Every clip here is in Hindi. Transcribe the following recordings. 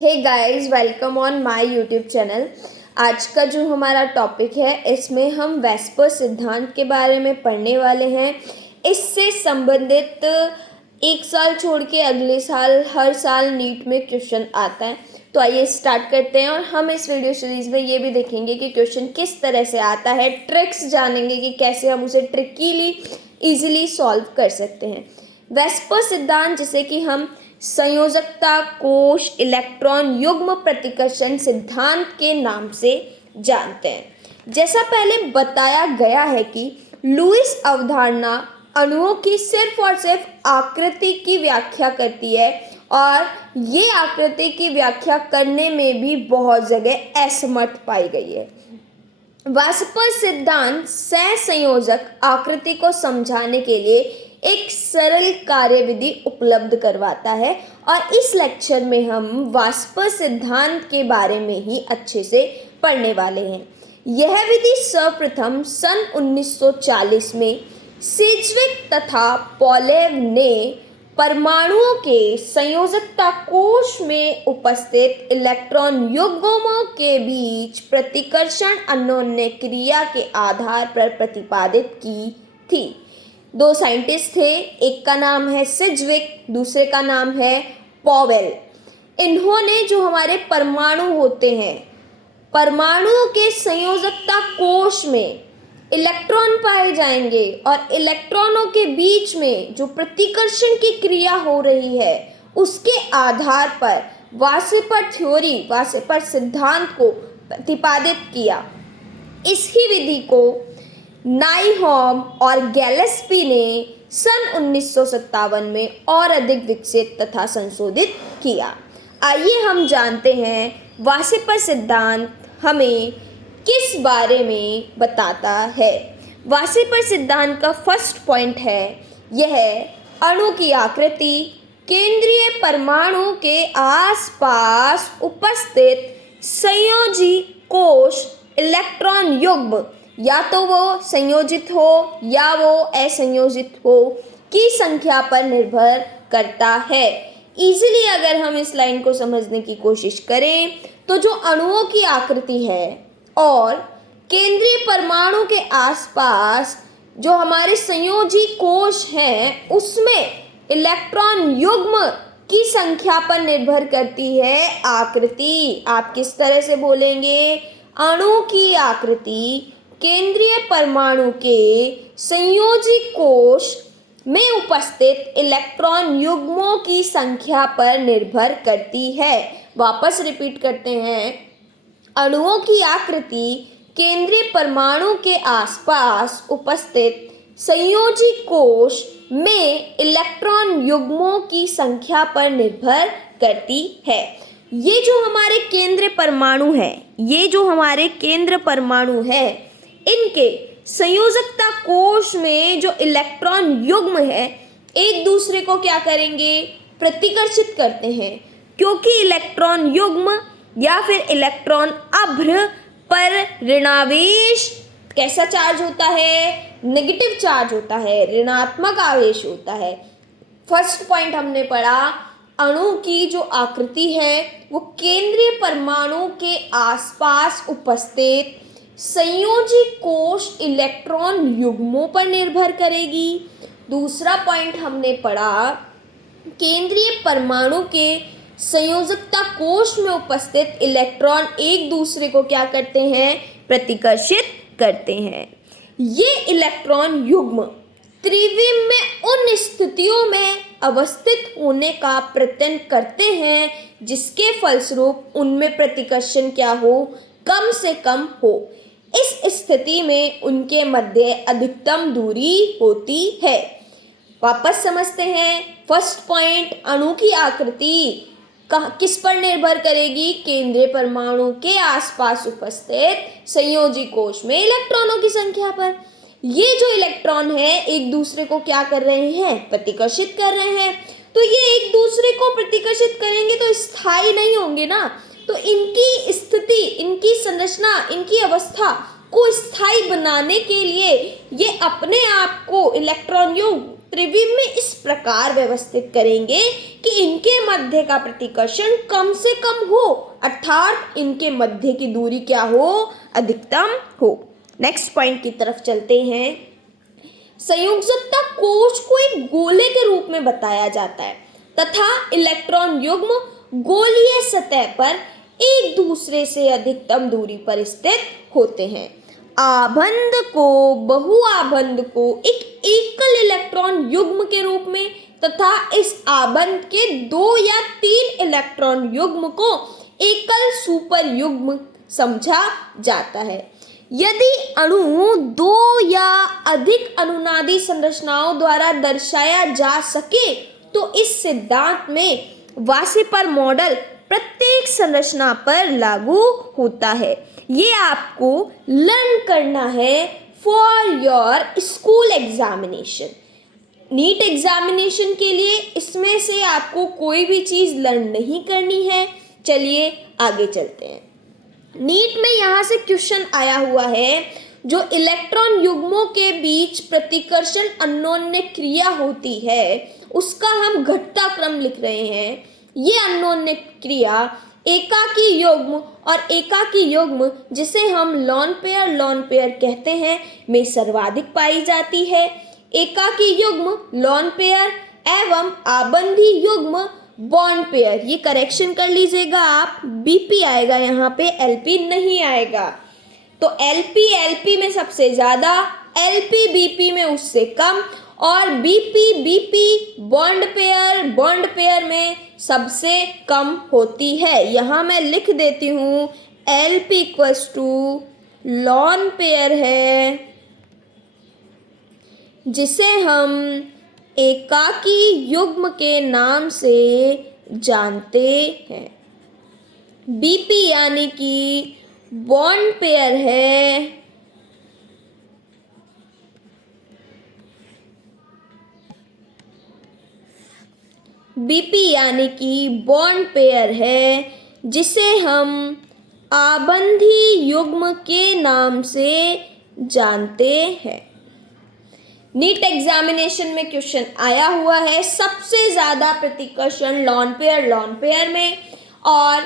Hey guys, welcome on my YouTube channel. आज का जो हमारा टॉपिक है इसमें हम वेस्पर सिद्धांत के बारे में पढ़ने वाले हैं। इससे संबंधित एक साल छोड़ के अगले साल हर साल नीट में क्वेश्चन आता है। तो आइए स्टार्ट करते हैं और हम इस वीडियो सीरीज में ये भी देखेंगे कि क्वेश्चन किस तरह से आता है, ट्रिक्स जानेंगे कि कैसे हम उसे ट्रिकीली इजीली सॉल्व कर सकते हैं। वेस्पर सिद्धांत, जिसे कि हम संयोजकता कोश इलेक्ट्रॉन युग्म प्रतिकर्षण सिद्धांत के नाम से जानते हैं। जैसा पहले बताया गया है कि लुईस अवधारणा अणुओं की सिर्फ और सिर्फ आकृति की व्याख्या करती है और ये आकृति की व्याख्या करने में भी बहुत जगह असमर्थ पाई गई है। वेस्पर सिद्धांत सहसंयोजक आकृति को समझाने के लिए एक सरल कार्यविधि उपलब्ध करवाता है और इस लेक्चर में हम वेस्पर सिद्धांत के बारे में ही अच्छे से पढ़ने वाले हैं। यह विधि सर्वप्रथम सन 1940 में सिज्विक तथा पॉलेव ने परमाणुओं के संयोजकता कोश में उपस्थित इलेक्ट्रॉन युग्मों के बीच प्रतिकर्षण अन्योन्य क्रिया के आधार पर प्रतिपादित की थी। दो साइंटिस्ट थे, एक का नाम है सिज्विक, दूसरे का नाम है पॉवेल। इन्होंने जो हमारे परमाणु होते हैं, परमाणुओं के संयोजकता कोश में इलेक्ट्रॉन पाए जाएंगे और इलेक्ट्रॉनों के बीच में जो प्रतिकर्षण की क्रिया हो रही है उसके आधार पर वासेपर सिद्धांत को प्रतिपादित किया। इसी विधि को नाइहॉम और गैलेस्पी ने सन 1957 में और अधिक विकसित तथा संशोधित किया। आइए हम जानते हैं वासेपर सिद्धांत हमें किस बारे में बताता है। वासेपर सिद्धांत का फर्स्ट पॉइंट है, यह अणु की आकृति केंद्रीय परमाणु के आसपास उपस्थित संयोजी कोश इलेक्ट्रॉन युग्म, या तो वो संयोजित हो या वो असंयोजित हो, की संख्या पर निर्भर करता है। इजीली अगर हम इस लाइन को समझने की कोशिश करें तो जो अणुओं की आकृति है और केंद्रीय परमाणु के आसपास जो हमारे संयोजी कोश हैं उसमें इलेक्ट्रॉन युग्म की संख्या पर निर्भर करती है आकृति। आप किस तरह से बोलेंगे? अणु की आकृति केंद्रीय परमाणु के संयोजी कोश में उपस्थित इलेक्ट्रॉन युग्मों की संख्या पर निर्भर करती है। वापस रिपीट करते हैं, अणुओं की आकृति केंद्रीय परमाणु के आसपास उपस्थित संयोजी कोश में इलेक्ट्रॉन युग्मों की संख्या पर निर्भर करती है। ये जो हमारे केंद्रीय परमाणु है, इनके संयोजकता कोश में जो इलेक्ट्रॉन युग्म है एक दूसरे को क्या करेंगे? प्रतिकर्षित करते हैं, क्योंकि इलेक्ट्रॉन युग्म या फिर इलेक्ट्रॉन अभ्र पर ऋणावेश कैसा चार्ज होता है? नेगेटिव चार्ज होता है, ऋणात्मक आवेश होता है। फर्स्ट पॉइंट हमने पढ़ा, अणु की जो आकृति है वो केंद्रीय परमाणु के आसपास उपस्थित संयोजी कोश इलेक्ट्रॉन युग्मों पर निर्भर करेगी। दूसरा पॉइंट हमने पढ़ा, केंद्रीय परमाणु के संयोजकता कोश में उपस्थित इलेक्ट्रॉन एक दूसरे को क्या करते हैं? प्रतिकर्षित करते हैं। ये इलेक्ट्रॉन युग्म त्रिविम में उन स्थितियों में अवस्थित होने का प्रयत्न करते हैं जिसके फलस्वरूप उनमें प्रतिकर्षण क्या हो? कम से कम हो। इस स्थिति में उनके मध्य अधिकतम दूरी होती है। वापस समझते हैं, फर्स्ट पॉइंट, अणु की आकृति किस पर निर्भर करेगी? केंद्रीय परमाणु के आसपास उपस्थित संयोजी कोश में इलेक्ट्रॉनों की संख्या पर। ये जो इलेक्ट्रॉन है एक दूसरे को क्या कर रहे हैं? प्रतिकर्षित कर रहे हैं। तो ये एक दूसरे को प्रतिकर्षित करेंगे तो स्थायी नहीं होंगे ना, तो इनकी स्थिति, इनकी संरचना, इनकी अवस्था को स्थायी बनाने के लिए ये अपने आप को इलेक्ट्रॉन युग्म त्रिविम में इस प्रकार व्यवस्थित करेंगे कि इनके मध्य का प्रतिकर्षण कम से कम हो, अर्थात इनके मध्य की दूरी क्या हो, अधिकतम हो। नेक्स्ट पॉइंट की तरफ चलते हैं। संयोजकता कोश को एक गोले के रूप में बताया जाता है तथा इलेक्ट्रॉन युग्म गोलीय सतह पर एक दूसरे से अधिकतम दूरी पर स्थित होते हैं। आबंध को बहुआबंध को एक एकल इलेक्ट्रॉन युग्म के रूप में तथा इस आबंध के 2 या 3 इलेक्ट्रॉन युग्म को एकल सुपर युग्म समझा जाता है। यदि अणु 2 या अधिक अनुनादी संरचनाओं द्वारा दर्शाया जा सके तो इस सिद्धांत में वासेपर मॉडल प्रत्येक संरचना पर लागू होता है। ये आपको लर्न करना है for your school examination. NEET examination के लिए इसमें से आपको कोई भी चीज़ लर्न नहीं करनी है। चलिए आगे चलते हैं। नीट में यहाँ से क्वेश्चन आया हुआ है, जो इलेक्ट्रॉन युग्मों के बीच प्रतिकर्षण अन्योन्य क्रिया होती है उसका हम घटता क्रम लिख रहे हैं। ये अन्योन्य क्रिया एकाकी युग्म और एकाकी युग्म, जिसे हम लोन पेयर कहते हैं, में सर्वाधिक पाई जाती है। एकाकी युग्म लोन पेयर एवं आबंधी युग्म बॉन्ड पेयर। ये करेक्शन कर लीजिएगा आप, बीपी आएगा यहाँ पे, एलपी नहीं आएगा। तो एलपी में सबसे ज़्यादा, एलपी बीपी में उससे कम, और बीपी बॉन्ड पेयर में सबसे कम होती है। यहाँ मैं लिख देती हूँ LP equals to lone pair है, जिसे हम एकाकी युग्म के नाम से जानते हैं। बीपी यानी कि बॉन्ड पेयर है, बीपी यानी कि बॉन्ड पेयर है, जिसे हम आबंधी युग्म के नाम से जानते हैं। नीट एग्जामिनेशन में क्वेश्चन आया हुआ है, सबसे ज़्यादा प्रतिकर्षण लोन पेयर में और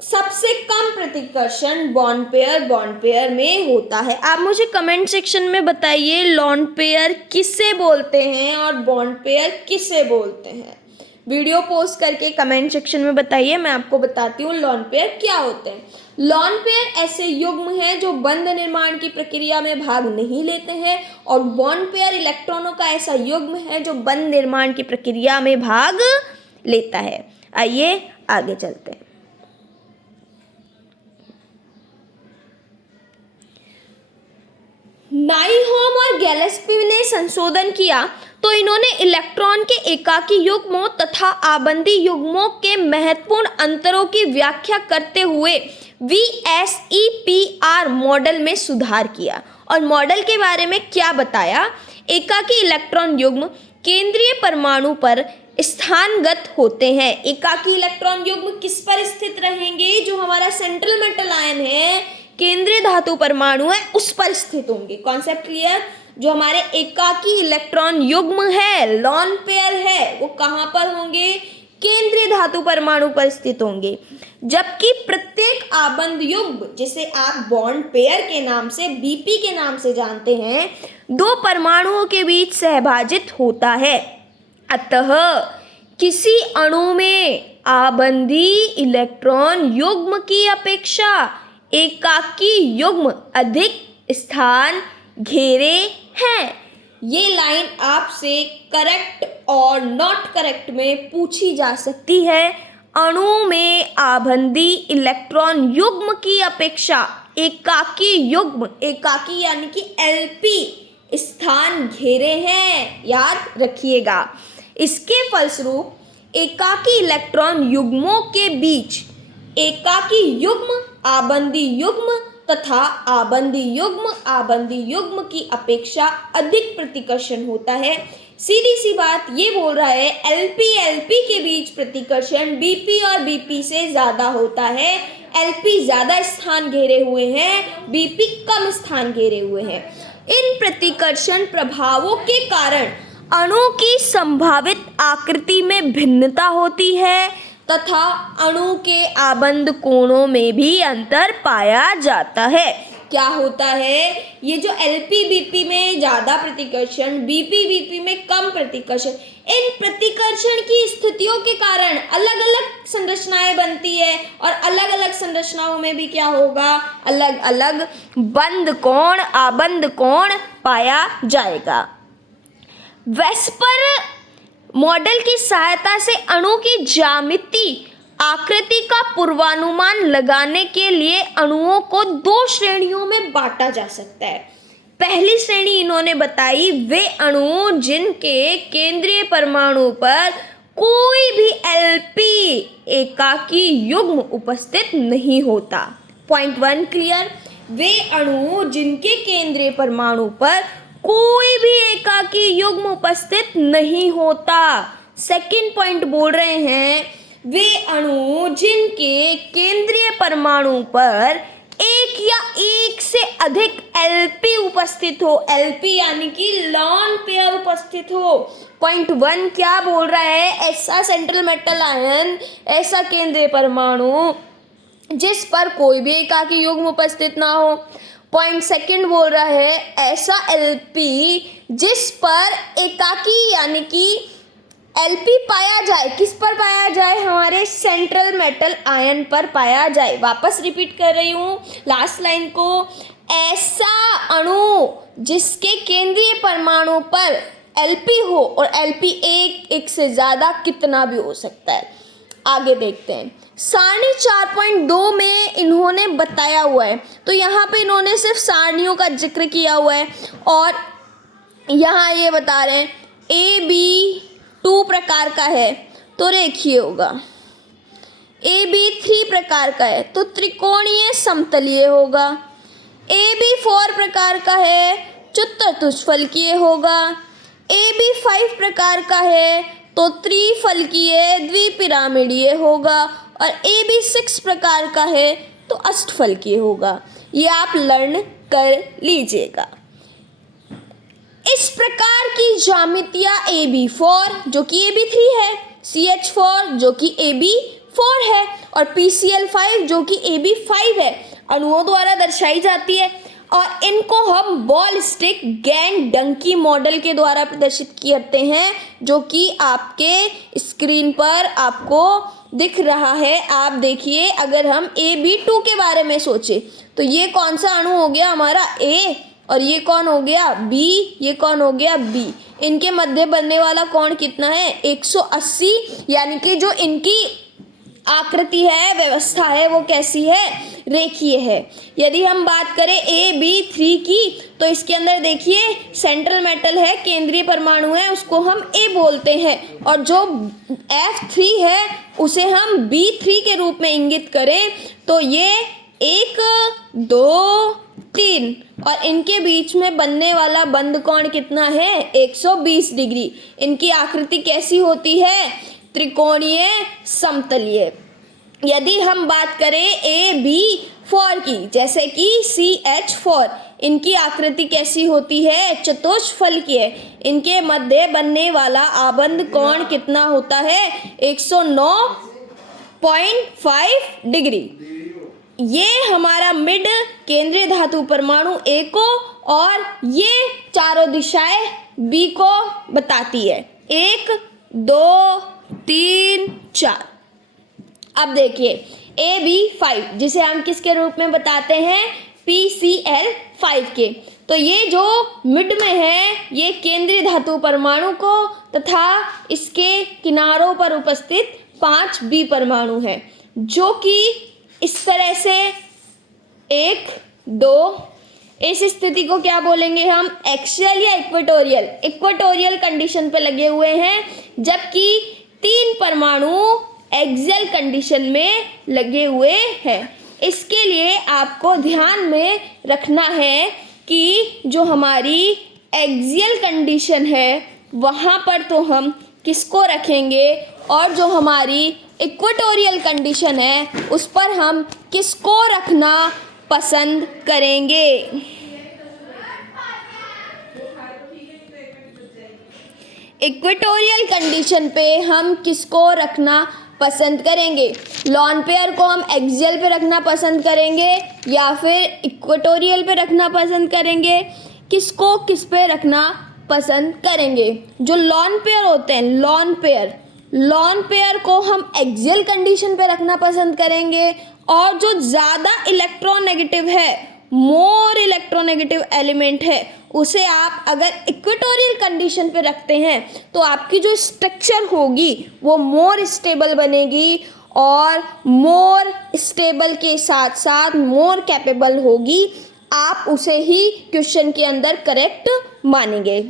सबसे कम प्रतिकर्षण बॉन्ड पेयर में होता है। आप मुझे कमेंट सेक्शन में बताइए लोन पेयर किसे बोलते हैं और बॉन्ड पेयर किसे बोलते हैं। वीडियो पोस्ट करके कमेंट सेक्शन में बताइए, मैं आपको बताती हूँ लोन पेयर क्या होते हैं। लोन पेयर ऐसे युग्म हैं जो बंध निर्माण की प्रक्रिया में भाग नहीं लेते हैं, और बॉन्ड पेयर इलेक्ट्रॉनों का ऐसा युग्म है जो बंध निर्माण की प्रक्रिया में भाग लेता है। आइए आगे चलते हैं। नाइहोम और गैलेस्पी ने संशोधन किया तो इन्होंने इलेक्ट्रॉन के एकाकी युग्मों तथा आबंधी युग्मों के महत्वपूर्ण अंतरों की व्याख्या करते हुए VSEPR मॉडल में सुधार किया। और मॉडल के बारे में क्या बताया? एकाकी इलेक्ट्रॉन युग्म केंद्रीय परमाणु पर स्थानगत होते हैं। एकाकी इलेक्ट्रॉन युग्म किस पर स्थित रहेंगे? जो हमारा सेंट्रल मेटल आयन है, केंद्रीय धातु परमाणु है, उस पर स्थित होंगे। Concept clear? जो हमारे एकाकी इलेक्ट्रॉन युग्म है, लॉन पेयर है, वो कहाँ पर होंगे? केंद्रीय धातु परमाणु पर स्थित होंगे। जबकि प्रत्येक आबंध युग्म, जिसे आप बॉन्ड पेयर के नाम से, बीपी के नाम से जानते हैं, 2 परमाणुओं के बीच सहभाजित होता है। अतः किसी अणु में आबंधी इलेक्ट्रॉन युग्म की अपेक्षा एकाकी युग्म अधिक स्थान घेरे हैं। ये लाइन आपसे करेक्ट और नॉट करेक्ट में पूछी जा सकती है। अणु में आबंधी इलेक्ट्रॉन युग्म की अपेक्षा एकाकी युग्म, एकाकी यानी कि एलपी, स्थान घेरे हैं, याद रखिएगा। इसके फलस्वरूप एकाकी इलेक्ट्रॉन युग्मों के बीच एकाकी युग्म, आबंधी युग्म तथा आबंधी युग्म की अपेक्षा अधिक प्रतिकर्षण होता है। सीधी सी बात ये बोल रहा है, एलपी के बीच प्रतिकर्षण बीपी और बीपी से ज़्यादा होता है। एलपी ज़्यादा स्थान घेरे हुए हैं, बीपी कम स्थान घेरे हुए हैं। इन प्रतिकर्षण प्रभावों के कारण अणु की संभावित आकृति में भिन्नता होती है तथा अणु के आबंध कोणों में भी अंतर पाया जाता है। क्या होता है, ये जो LP-BP में ज़्यादा प्रतिकर्षण, BP-BP में कम प्रतिकर्षण, इन प्रतिकर्षण की स्थितियों के कारण अलग अलग संरचनाएं बनती है और अलग अलग संरचनाओं में भी क्या होगा, अलग अलग बंध कोण, आबंध कोण पाया जाएगा। वेस्पर मॉडल की सहायता से अणु की ज्यामिति आकृति का पूर्वानुमान लगाने के लिए अणुओं को 2 श्रेणियों में बांटा जा सकता है। पहली श्रेणी इन्होंने बताई वे अणु जिनके केंद्रीय परमाणु पर कोई भी LP एकाकी युग्म उपस्थित नहीं होता। Point 1 clear. वे अणु जिनके केंद्रीय परमाणु पर कोई भी एकाकी युग्म उपस्थित नहीं होता। सेकंड पॉइंट बोल रहे हैं वे अणु जिनके केंद्रीय परमाणु पर एक या एक से अधिक LP उपस्थित हो, LP यानी कि लॉन पेयर उपस्थित हो। पॉइंट 1 क्या बोल रहा है, ऐसा सेंट्रल मेटल आयन, ऐसा केंद्रीय परमाणु जिस पर कोई भी एकाकी युग्म उपस्थित ना हो। पॉइंट 2 बोल रहा है ऐसा LP जिस पर एकाकी यानी कि LP पाया जाए, किस पर पाया जाए, हमारे सेंट्रल मेटल आयन पर पाया जाए। वापस रिपीट कर रही हूँ लास्ट लाइन को, ऐसा अणु जिसके केंद्रीय परमाणु पर LP हो, और LP एक से ज़्यादा कितना भी हो सकता है। आगे देखते हैं, सारणी 4.2 में इन्होंने बताया हुआ है, तो यहाँ पे इन्होंने सिर्फ सारणियों का जिक्र किया हुआ है और यहाँ ये बता रहे हैं AB2 प्रकार का है तो रेखीय होगा, AB3 प्रकार का है तो त्रिकोणीय समतलीय होगा, AB4 प्रकार का है जो चतुष्फलकीय होगा, AB5 प्रकार का है तो त्रिफलकीय द्विपिरामिडीय होगा और AB6 प्रकार का है तो अष्टफलकीय होगा। ये आप लर्न कर लीजिएगा। इस प्रकार की ज्यामितियाँ AB4 जो कि AB3 है, CH4 जो कि AB4 है और PCl5 जो कि AB5 है, अणुओं द्वारा दर्शाई जाती है और इनको हम बॉल स्टिक गैंग डंकी मॉडल के द्वारा प्रदर्शित करते हैं जो कि आपके स्क्रीन पर आपको दिख रहा है। आप देखिए, अगर हम AB2 के बारे में सोचें तो ये कौन सा अणु हो गया हमारा A और ये कौन हो गया B, ये कौन हो गया B। इनके मध्य बनने वाला कोण कितना है 180, यानी कि जो इनकी आकृति है, व्यवस्था है, वो कैसी है, रेखीय है। यदि हम बात करें AB3 की तो इसके अंदर देखिए सेंट्रल मेटल है, केंद्रीय परमाणु है, उसको हम A बोलते हैं और जो F3 है उसे हम B3 के रूप में इंगित करें तो ये 1 2 3 और इनके बीच में बनने वाला बंध कोण कितना है 120 डिग्री। इनकी आकृति कैसी होती है, त्रिकोणीय समतलीय। यदि हम बात करें AB4 की, जैसे कि CH4, इनकी आकृति कैसी होती है, चतुष्फलकीय। इनके मध्य बनने वाला आबंध कोण कितना होता है 109.5 डिग्री। ये हमारा मिड केंद्रीय धातु परमाणु A को और ये चारों दिशाएं B को बताती है, 1 2 3 4। अब देखिए AB5 जिसे हम किसके रूप में बताते हैं, PCl5 के, तो ये जो मिड में है ये केंद्रीय धातु परमाणु को तथा इसके किनारों पर उपस्थित 5 B परमाणु हैं जो कि इस तरह से 1 2, इस स्थिति को क्या बोलेंगे हम, एक्सियल या इक्वेटोरियल, इक्वेटोरियल कंडीशन पे लगे हुए हैं, जबकि 3 परमाणु एक्सियल कंडीशन में लगे हुए हैं। इसके लिए आपको ध्यान में रखना है कि जो हमारी एक्सियल कंडीशन है वहाँ पर तो हम किसको रखेंगे और जो हमारी इक्वेटोरियल कंडीशन है उस पर हम किसको रखना पसंद करेंगे। इक्वेटोरियल कंडीशन पे हम किसको रखना पसंद करेंगे? लॉन पेयर को हम एक्सियल पे रखना पसंद करेंगे या फिर इक्वेटोरियल पे रखना पसंद करेंगे? किसको किस पे रखना पसंद करेंगे? जो लॉन पेयर होते हैं, लॉन पेयर को हम एक्सियल कंडीशन पे रखना पसंद करेंगे, और जो ज़्यादा इलेक्ट्रोनेगेटिव है, मोर इलेक्ट्रोनेगेटिव एलिमेंट है, उसे आप अगर इक्वेटोरियल कंडीशन पे रखते हैं तो आपकी जो स्ट्रक्चर होगी वो मोर स्टेबल बनेगी, और मोर स्टेबल के साथ साथ मोर कैपेबल होगी। आप उसे ही क्वेश्चन के अंदर करेक्ट मानेंगे।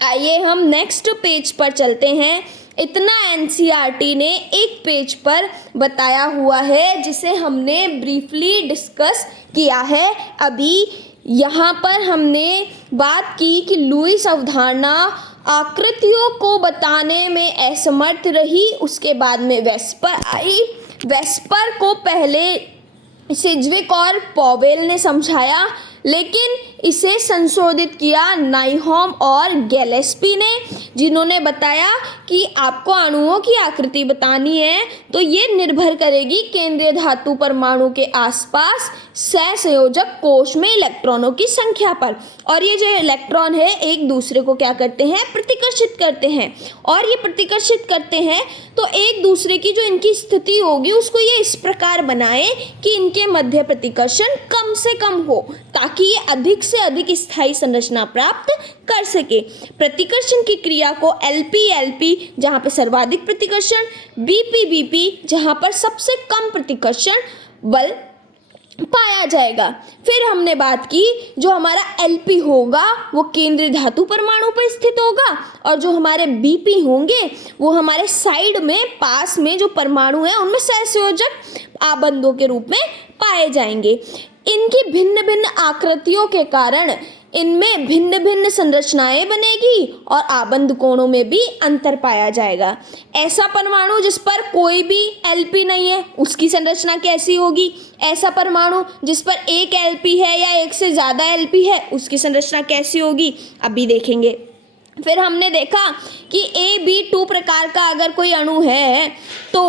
आइए हम नेक्स्ट पेज पर चलते हैं। इतना एनसीईआरटी ने एक पेज पर बताया हुआ है जिसे हमने ब्रीफली डिस्कस किया है। अभी यहाँ पर हमने बात की कि लुईस अवधारणा आकृतियों को बताने में असमर्थ रही। उसके बाद में वेस्पर आई। वेस्पर को पहले सिज्विक और पॉवेल ने समझाया, लेकिन इसे संशोधित किया नाइहॉम और गैलेस्पी ने, जिन्होंने बताया कि आपको अणुओं की आकृति बतानी है तो ये निर्भर करेगी केंद्रीय धातु परमाणु के आसपास सहसंयोजक कोश में इलेक्ट्रॉनों की संख्या पर। और ये जो इलेक्ट्रॉन है एक दूसरे को क्या करते हैं? प्रतिकर्षित करते हैं। और ये प्रतिकर्षित करते हैं तो एक दूसरे की जो इनकी स्थिति होगी उसको ये इस प्रकार बनाए कि इनके मध्य प्रतिकर्षण कम से कम हो, ताकि ये अधिक से अधिक स्थायी संरचना प्राप्त कर सके। प्रतिकर्षण की क्रिया को LP जहाँ पे सर्वाधिक प्रतिकर्षण, BP जहाँ पर सबसे कम प्रतिकर्षण बल पाया जाएगा। फिर हमने बात की जो हमारा LP होगा वो केंद्रीय धातु परमाणु पर स्थित होगा, और जो हमारे BP होंगे वो हमारे साइड में पास में जो परमाणु है उनमें सहसंयोजक आबंधों के रूप में पाए जाएंगे। इनकी भिन्न भिन्न आकृतियों के कारण इनमें भिन्न भिन्न संरचनाएं बनेगी और आबंध कोणों में भी अंतर पाया जाएगा। ऐसा परमाणु जिस पर कोई भी LP नहीं है उसकी संरचना कैसी होगी? ऐसा परमाणु जिस पर एक LP है या एक से ज़्यादा LP है उसकी संरचना कैसी होगी? अभी देखेंगे। फिर हमने देखा कि AB2 प्रकार का अगर कोई अणु है तो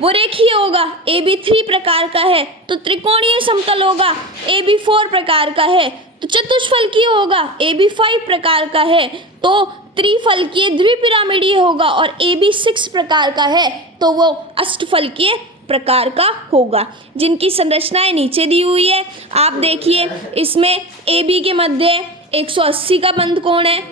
वो रेखीय होगा। AB3 प्रकार का है तो त्रिकोणीय समतल होगा। AB4 प्रकार का है तो चतुष्फलकीय होगा। AB5 प्रकार का है तो त्रिफलकीय द्विपिरामिडीय होगा, और AB6 प्रकार का है तो वो अष्टफलकीय प्रकार का होगा, जिनकी संरचनाएं नीचे दी हुई है। आप देखिए इसमें AB के मध्य 180 का बंध कोण है,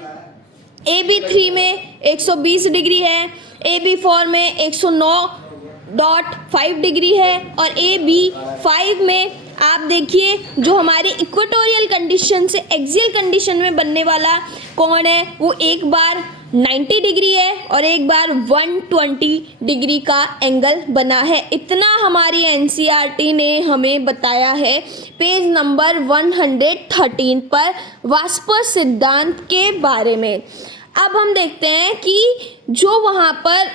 AB3 में 120 डिग्री है, AB4 में 109.5 डिग्री है, और AB5 में आप देखिए जो हमारी इक्वेटोरियल कंडीशन से एक्सियल कंडीशन में बनने वाला कोण है वो एक बार 90 डिग्री है और एक बार 120 डिग्री का एंगल बना है। इतना हमारी एनसीईआरटी ने हमें बताया है पेज नंबर 113 पर वास्पर सिद्धांत के बारे में। अब हम देखते हैं कि जो वहाँ पर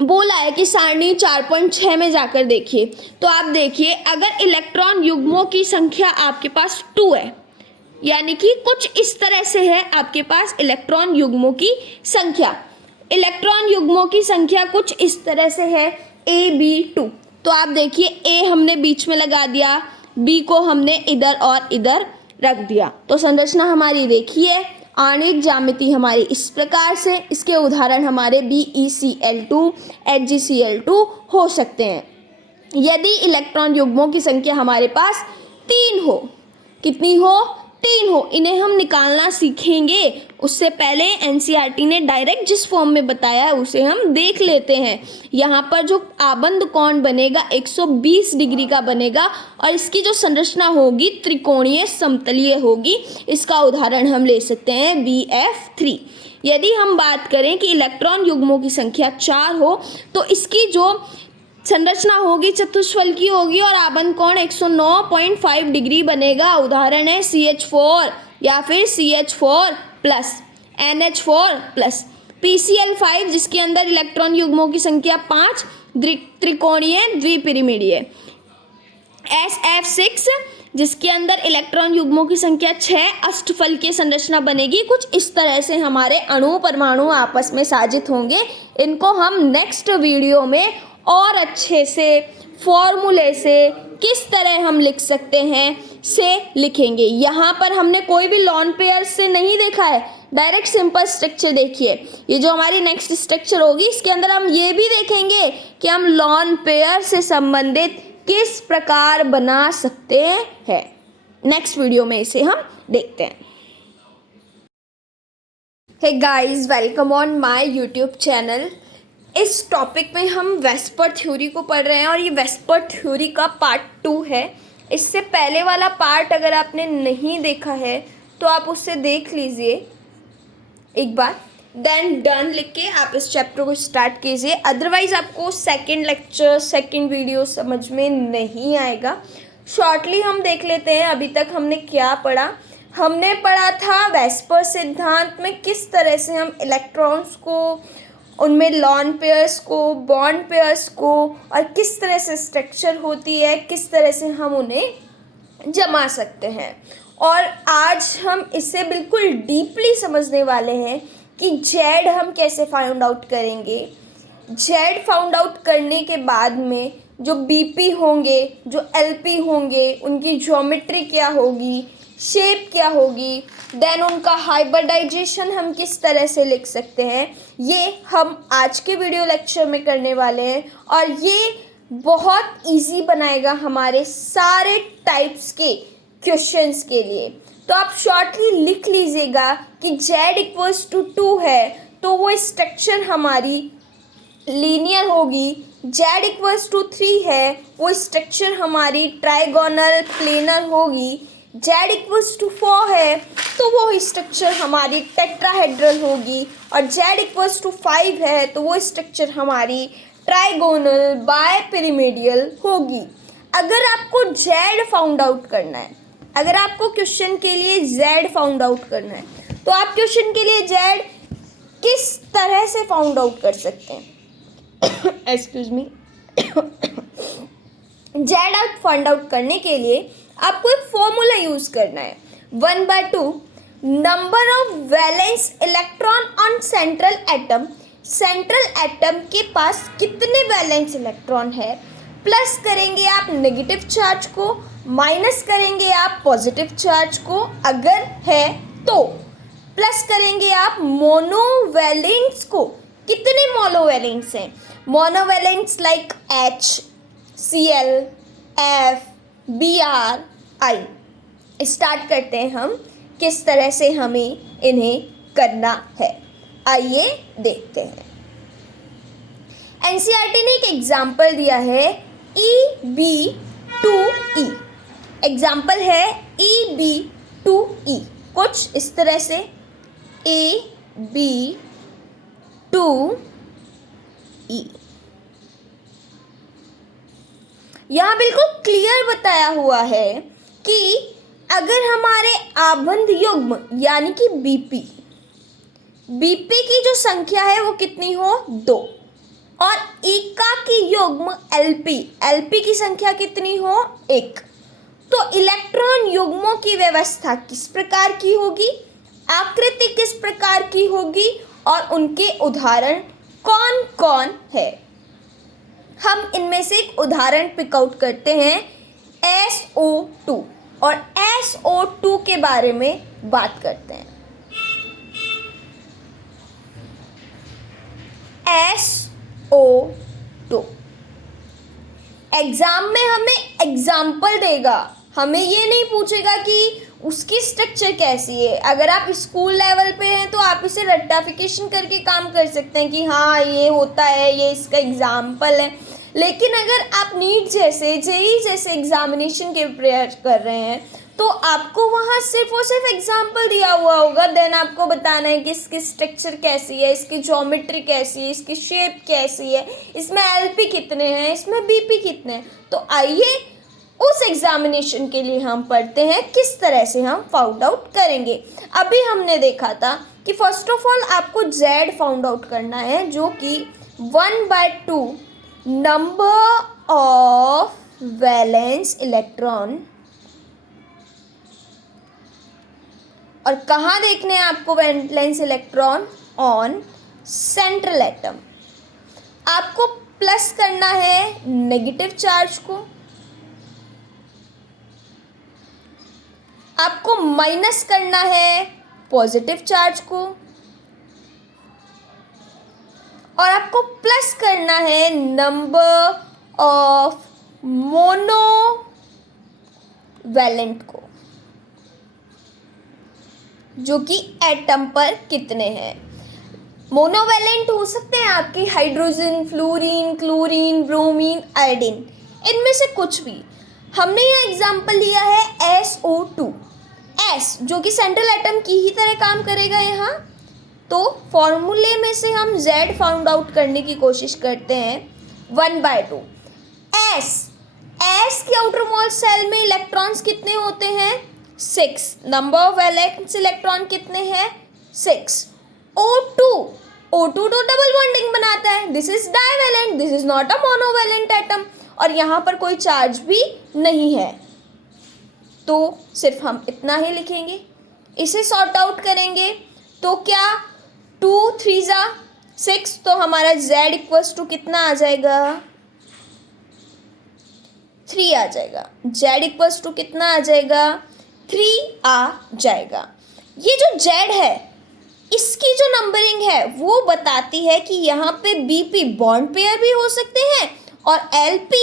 बोला है कि सारणी 4.6 में जाकर देखिए, तो आप देखिए अगर इलेक्ट्रॉन युग्मों की संख्या आपके पास 2 है, यानी कि कुछ इस तरह से है आपके पास इलेक्ट्रॉन युग्मों की संख्या। इलेक्ट्रॉन युग्मों की संख्या कुछ इस तरह से है AB2। तो आप देखिए A हमने बीच में लगा दिया, B को हमने इधर और इधर रख दिया, तो संरचना हमारी रेखीय है। आणविक ज्यामिति हमारी इस प्रकार से, इसके उदाहरण हमारे BeCl2, HgCl2 हो सकते हैं। यदि इलेक्ट्रॉन युग्मों की संख्या हमारे पास 3 हो, कितनी हो? 3 हो। इन्हें हम निकालना सीखेंगे, उससे पहले एनसीईआरटी ने डायरेक्ट जिस फॉर्म में बताया है उसे हम देख लेते हैं। यहाँ पर जो आबंध कोण बनेगा 120 डिग्री का बनेगा, और इसकी जो संरचना होगी त्रिकोणीय समतलीय होगी। इसका उदाहरण हम ले सकते हैं BF3। यदि हम बात करें कि इलेक्ट्रॉन युग्मों की संख्या 4 हो तो इसकी जो संरचना होगी चतुष्फलकीय होगी और आबंध कोण 109.5 डिग्री बनेगा। उदाहरण है CH4 या फिर CH4 plus, NH4 plus, PCl5 जिसके अंदर इलेक्ट्रॉन युग्मों की संख्या 5, त्रिकोणीय द्विपिरामिडीय, SF6 जिसके अंदर इलेक्ट्रॉन युग्मों की संख्या 6, अष्टफल की संरचना बनेगी। कुछ इस तरह से हमारे अणु परमाणु आपस में साजित होंगे। इनको हम नेक्स्ट वीडियो में और अच्छे से फॉर्मूले से किस तरह हम लिख सकते हैं से लिखेंगे। यहाँ पर हमने कोई भी लॉन पेयर से नहीं देखा है, डायरेक्ट सिंपल स्ट्रक्चर देखिए। ये जो हमारी नेक्स्ट स्ट्रक्चर होगी इसके अंदर हम ये भी देखेंगे कि हम लॉन पेयर से संबंधित किस प्रकार बना सकते हैं। नेक्स्ट वीडियो में इसे हम देखते हैं। Hey guys, welcome on my YouTube channel. इस टॉपिक में हम वेस्पर थ्योरी को पढ़ रहे हैं और ये वेस्पर थ्योरी का पार्ट 2 है। इससे पहले वाला पार्ट अगर आपने नहीं देखा है तो आप उससे देख लीजिए एक बार, देन डन लिख के आप इस चैप्टर को स्टार्ट कीजिए। अदरवाइज़ आपको सेकंड लेक्चर सेकंड वीडियो समझ में नहीं आएगा। शॉर्टली हम देख लेते हैं अभी तक हमने क्या पढ़ा। हमने पढ़ा था वेस्पर सिद्धांत में किस तरह से हम इलेक्ट्रॉन्स को, उनमें लॉन पेयर्स को, बॉन्ड पेयर्स को, और किस तरह से स्ट्रक्चर होती है, किस तरह से हम उन्हें जमा सकते हैं। और आज हम इसे बिल्कुल डीपली समझने वाले हैं कि जेड हम कैसे फाइंड आउट करेंगे। जेड फाउंड आउट करने के बाद में जो बीपी होंगे, जो एलपी होंगे, उनकी ज्योमेट्री क्या होगी, शेप क्या होगी, देन उनका हाइब्रिडाइजेशन हम किस तरह से लिख सकते हैं, ये हम आज के वीडियो लेक्चर में करने वाले हैं। और ये बहुत इजी बनाएगा हमारे सारे टाइप्स के क्वेश्चंस के लिए। तो आप शॉर्टली लिख लीजिएगा कि z इक्वल्स टू 2 है तो वो स्ट्रक्चर हमारी लीनियर होगी। z इक्वल्स टू 3 है वो स्ट्रक्चर हमारी ट्राइगोनल प्लेनर होगी। z इक्वल्स टू 4 है तो वो स्ट्रक्चर हमारी टेट्राहेड्रल होगी। और z इक्वल्स टू 5 है तो वो स्ट्रक्चर हमारी ट्राइगोनल बायपिरामिडल होगी। अगर आपको z फाउंड आउट करना है, अगर आपको क्वेश्चन के लिए z फाउंड आउट करना है तो आप क्वेश्चन के लिए z किस तरह से फाउंड आउट कर सकते हैं। Excuse me. z found out करने के लिए आपको एक फॉर्मूला यूज करना है, 1/2 number of valence electron on central atom. Central atom के पास कितने वैलेंस इलेक्ट्रॉन है, प्लस करेंगे आप नेगेटिव चार्ज को, माइनस करेंगे आप पॉजिटिव चार्ज को अगर है तो, प्लस करेंगे आप मोनोवैलेंस को। कितने मोनोवैलेंस हैं? Monovalence like H, Cl, F, Br, I। Start करते हैं हम किस तरह से हमें इन्हें करना है, आइए देखते हैं। एनसीईआरटी ने एक एग्जाम्पल दिया है EB2E। एग्जाम्पल है EB2E कुछ इस तरह से, EB2E। यहाँ बिल्कुल क्लियर बताया हुआ है कि अगर हमारे आबंध युग्म यानी कि बीपी की जो संख्या है वो कितनी हो, 2, और एकाकी युग्म एलपी की संख्या कितनी हो, 1, तो इलेक्ट्रॉन युग्मों की व्यवस्था किस प्रकार की होगी, आकृति किस प्रकार की होगी, और उनके उदाहरण कौन कौन है। हम इनमें से एक उदाहरण पिकआउट करते हैं, SO2, और SO2 के बारे में बात करते हैं। SO2 एग्जाम में हमें एग्जाम्पल देगा, हमें ये नहीं पूछेगा कि उसकी स्ट्रक्चर कैसी है। अगर आप स्कूल लेवल पे हैं तो आप इसे रट्टाफिकेशन करके काम कर सकते हैं कि हाँ ये होता है, ये इसका एग्जाम्पल है। लेकिन अगर आप नीट जैसे जेईई जैसे एग्जामिनेशन के प्रिपेयर कर रहे हैं तो आपको वहाँ सिर्फ और सिर्फ एग्जाम्पल दिया हुआ होगा, देन आपको बताना है कि इसकी स्ट्रक्चर कैसी है, इसकी ज्योमेट्री कैसी है, इसकी शेप कैसी है, इसमें एलपी कितने हैं, इसमें बीपी कितने हैं। तो आइए उस एग्जामिनेशन के लिए हम पढ़ते हैं किस तरह से हम फाउंड आउट करेंगे। अभी हमने देखा था कि फर्स्ट ऑफ ऑल आपको z फाउंड आउट करना है जो कि 1/2 नंबर ऑफ वैलेंस इलेक्ट्रॉन और कहाँ देखने हैं आपको valence electron? On central atom. आपको प्लस करना है नेगेटिव चार्ज को, आपको माइनस करना है पॉजिटिव चार्ज को, और आपको प्लस करना है नंबर ऑफ मोनोवैलेंट को, जो कि एटम पर कितने हैं। मोनोवैलेंट हो सकते हैं आपके hydrogen, fluorine, chlorine, bromine, iodine, इनमें से कुछ भी। हमने यह एग्जाम्पल लिया है SO2, S जो कि सेंट्रल एटम की ही तरह काम करेगा यहाँ। तो फॉर्मूले में से हम Z फाउंड आउट करने की कोशिश करते हैं 1/2। S के आउटर मोल सेल में इलेक्ट्रॉन्स कितने होते हैं? 6। नंबर ऑफ वैलेंस इलेक्ट्रॉन कितने हैं? 6। O2 तो डबल बॉन्डिंग बनाता है, this is divalent, this is not a monovalent atom, और यहाँ पर कोई चार्ज भी नहीं है। तो सिर्फ हम इतना ही लिखेंगे, इसे सॉर्ट आउट करेंगे तो क्या 2 3 6, तो हमारा Z इक्वल्स टू कितना आ जाएगा? 3 आ जाएगा। Z इक्वल्स टू कितना आ जाएगा? 3 आ जाएगा। ये जो Z है इसकी जो नंबरिंग है वो बताती है कि यहाँ पे BP बॉन्ड पेयर भी हो सकते हैं और LP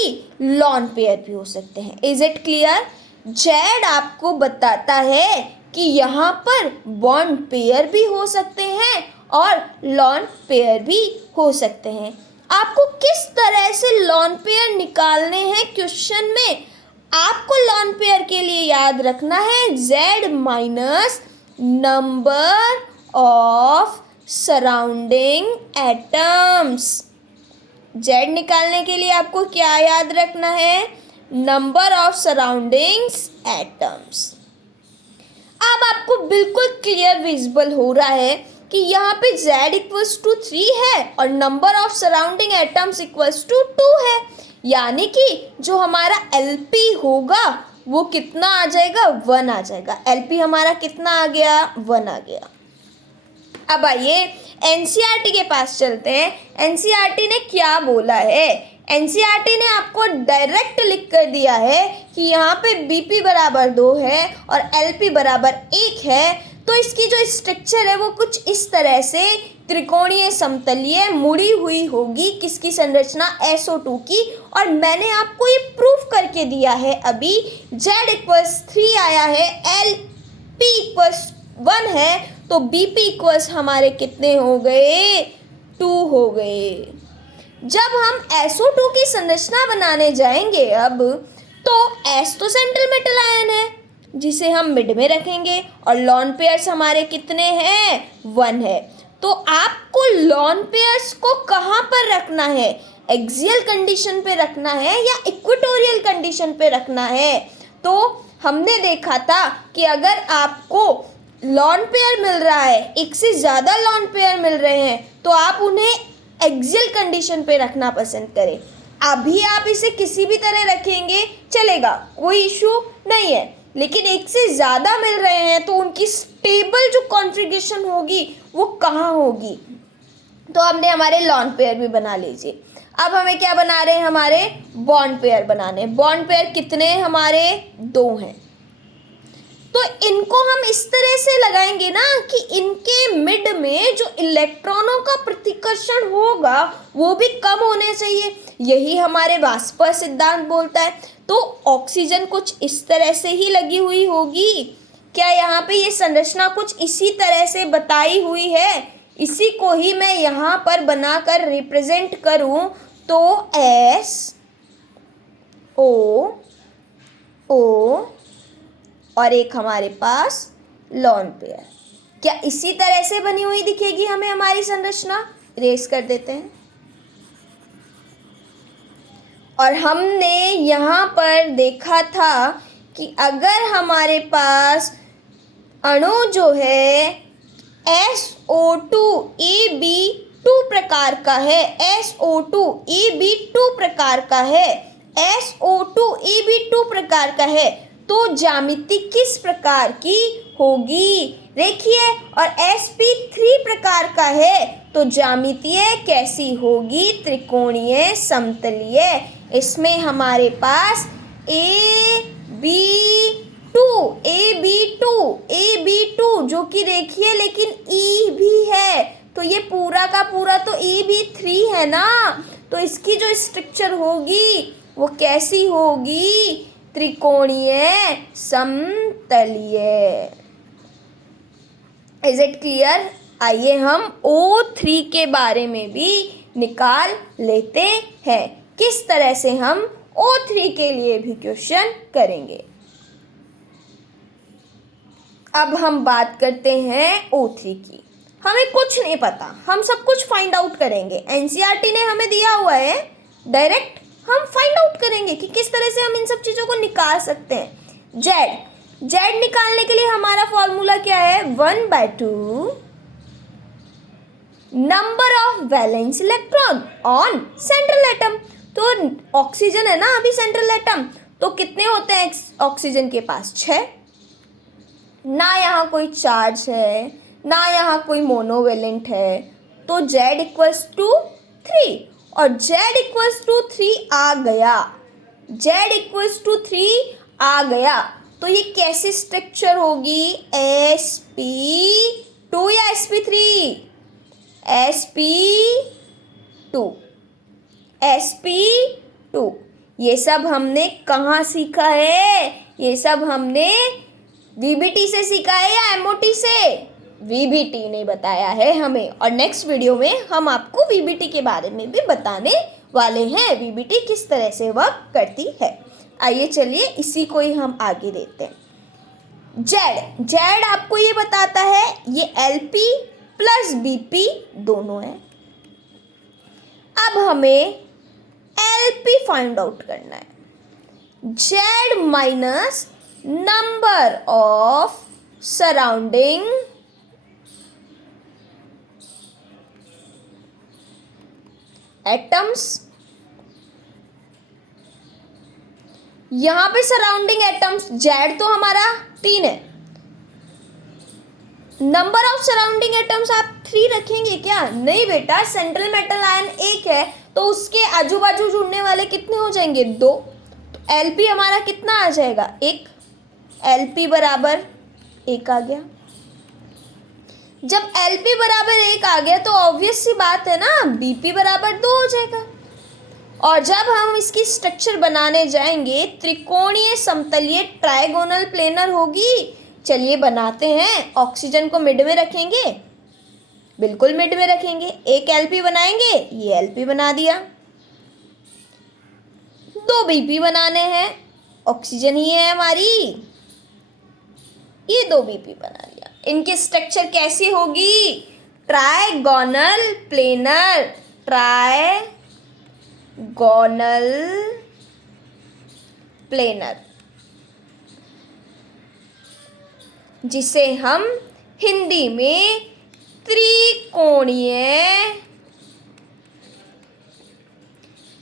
लॉन पेयर भी हो सकते हैं। Is it clear? Z आपको बताता है कि यहाँ पर बॉन्ड पेयर भी हो सकते हैं और लॉन पेयर भी हो सकते हैं। आपको किस तरह से लॉन पेयर निकालने हैं क्वेश्चन में? आपको लॉन पेयर के लिए याद रखना है Z minus number of surrounding atoms. Z निकालने के लिए आपको क्या याद रखना है? Number of surroundings atoms. अब आपको बिल्कुल क्लियर विजिबल हो रहा है कि यहाँ पे Z इक्वल्स टू 3 है और number of surrounding atoms equals to 2 है, यानी कि जो हमारा LP होगा वो कितना आ जाएगा? 1 आ जाएगा। LP हमारा कितना आ गया? 1 आ गया। अब आइए NCERT के पास चलते हैं। NCERT ने क्या बोला है? NCERT ने आपको डायरेक्ट लिख कर दिया है कि यहाँ पे BP बराबर 2 है और LP बराबर 1 है। तो इसकी जो स्ट्रक्चर है वो कुछ इस तरह से त्रिकोणीय समतलीय मुड़ी हुई होगी। किसकी संरचना? SO2 की। और मैंने आपको ये प्रूफ करके दिया है अभी। Z इक्वल्स 3 आया है, LP इक्वल्स 1 है, तो BP इक्वल्स हमारे कितने हो गए? 2 हो गए। जब हम SO2 की संरचना बनाने जाएंगे अब, तो S तो सेंट्रल मेटल आयन है जिसे हम मिड में रखेंगे और लॉन पेयर्स हमारे कितने हैं? 1 है। तो आपको लॉन पेयर्स को कहाँ पर रखना है? एक्सियल कंडीशन पे रखना है या इक्वेटोरियल कंडीशन पे रखना है? तो हमने देखा था कि अगर आपको लॉन पेयर मिल रहा है, एक से ज़्यादा लॉन पेयर मिल रहे हैं, तो आप उन्हें एक्सियल कंडीशन पे रखना पसंद करें। अभी आप इसे किसी भी तरह रखेंगे चलेगा, कोई इशू नहीं है, लेकिन एक से ज़्यादा मिल रहे हैं तो उनकी स्टेबल जो कॉन्फ़िगरेशन होगी वो कहाँ होगी? तो हमने हमारे लॉन पेयर भी बना लीजिए। अब हमें क्या बना रहे हैं? हमारे बॉन्ड पेयर बनाने। बॉन्ड पेयर कितने हमारे? 2 हैं। तो इनको हम इस तरह से लगाएंगे ना कि इनके मिड में जो इलेक्ट्रॉनों का प्रतिकर्षण होगा वो भी कम होने चाहिए। यही हमारे वास्पर सिद्धांत बोलता है। तो ऑक्सीजन कुछ इस तरह से ही लगी हुई होगी। क्या यहाँ पे ये संरचना कुछ इसी तरह से बताई हुई है? इसी को ही मैं यहाँ पर बनाकर रिप्रेजेंट करूँ तो SO और एक हमारे पास लॉन पेयर, क्या इसी तरह से बनी हुई दिखेगी हमें हमारी संरचना? इरेज कर देते हैं। और हमने यहाँ पर देखा था कि अगर हमारे पास अणु जो है SO2AB2 प्रकार का है, SO2AB2 प्रकार का है, SO2AB2 प्रकार का है, तो ज्यामिति किस प्रकार की होगी, देखिए। और sp3 प्रकार का है तो ज्यामितीय कैसी होगी, त्रिकोणीय समतलीय। इसमें हमारे पास AB2 जो कि देखिए लेकिन E भी है, तो ये पूरा का पूरा तो AB3 है ना, तो इसकी जो स्ट्रक्चर होगी वो कैसी होगी, त्रिकोणीय समतलीय। Is it clear? आइए हम O3 के बारे में भी निकाल लेते हैं। किस तरह से हम O3 के लिए भी क्वेश्चन करेंगे। अब हम बात करते हैं O3 की। हमें कुछ नहीं पता, हम सब कुछ फाइंड आउट करेंगे। एनसीईआरटी ने हमें दिया हुआ है, डायरेक्ट हम फाइंड आउट करेंगे कि किस तरह से हम इन सब चीज़ों को निकाल सकते हैं। जेड निकालने के लिए हमारा फॉर्मूला क्या है, 1/2 number of valence electron on central atom. तो ऑक्सीजन है ना अभी सेंट्रल एटम, तो कितने होते हैं ऑक्सीजन के पास, 6। ना यहाँ कोई चार्ज है ना यहाँ कोई मोनोवेलेंट है, तो Z=3 और Z=3 आ गया, Z=3 आ गया। तो ये कैसी स्ट्रक्चर होगी, sp2 या sp3, sp2। ये सब हमने कहाँ सीखा है, ये सब हमने VBT से सीखा है या MOT से, VBT ने बताया है हमें। और नेक्स्ट वीडियो में हम आपको VBT के बारे में भी बताने वाले हैं, VBT किस तरह से वर्क करती है। आइए चलिए इसी को ही हम आगे देखते हैं। जेड आपको ये बताता है ये LP प्लस BP दोनों है। अब हमें LP फाइंड आउट करना है, Z minus number of surrounding atoms. यहां पे सराउंडिंग एटम्स Z तो हमारा 3 है, नंबर ऑफ सराउंडिंग एटम्स आप 3 रखेंगे क्या, नहीं बेटा, सेंट्रल मेटल आयन 1 है तो उसके आजू बाजू जुड़ने वाले कितने हो जाएंगे, 2। तो LP हमारा कितना आ जाएगा, 1। LP बराबर 1 आ गया। जब LP बराबर 1 आ गया तो ऑब्वियस सी बात है ना, BP बराबर 2 हो जाएगा। और जब हम इसकी स्ट्रक्चर बनाने जाएंगे, त्रिकोणीय समतलीय ट्राइगोनल प्लेनर होगी। चलिए बनाते हैं। ऑक्सीजन को मिड में रखेंगे, बिल्कुल मिड में रखेंगे, एक LP बनाएंगे, ये LP बना दिया। 2 BP बनाने हैं, ऑक्सीजन ही है हमारी, ये 2 BP बना दिया। इनकी स्ट्रक्चर कैसी होगी, ट्राइगोनल प्लेनर, ट्राइगोनल प्लेनर, जिसे हम हिंदी में त्रिकोणीय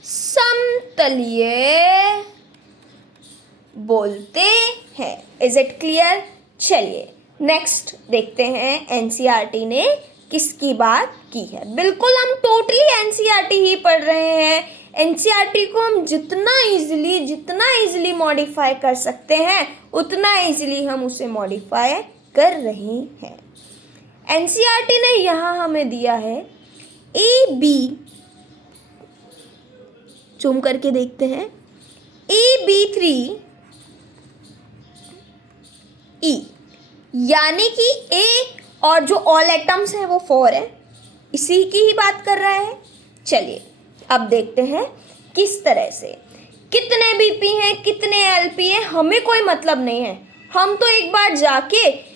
समतलीय बोलते हैं। Is it clear? चलिए नेक्स्ट देखते हैं एनसीईआरटी ने किसकी बात की है। बिल्कुल हम टोटली एनसीईआरटी ही पढ़ रहे हैं। एनसीईआरटी को हम जितना इजीली मॉडिफाई कर सकते हैं उतना इजीली हम उसे मॉडिफाई कर रहे हैं। एनसीईआरटी ने यहाँ हमें दिया है AB, जूम करके देखते हैं, AB3E, यानी कि A और जो ऑल एटम्स हैं वो 4 है, इसी की ही बात कर रहा है। चलिए अब देखते हैं किस तरह से, कितने BP हैं कितने LP हैं हमें कोई मतलब नहीं है, हम तो एक बार जाके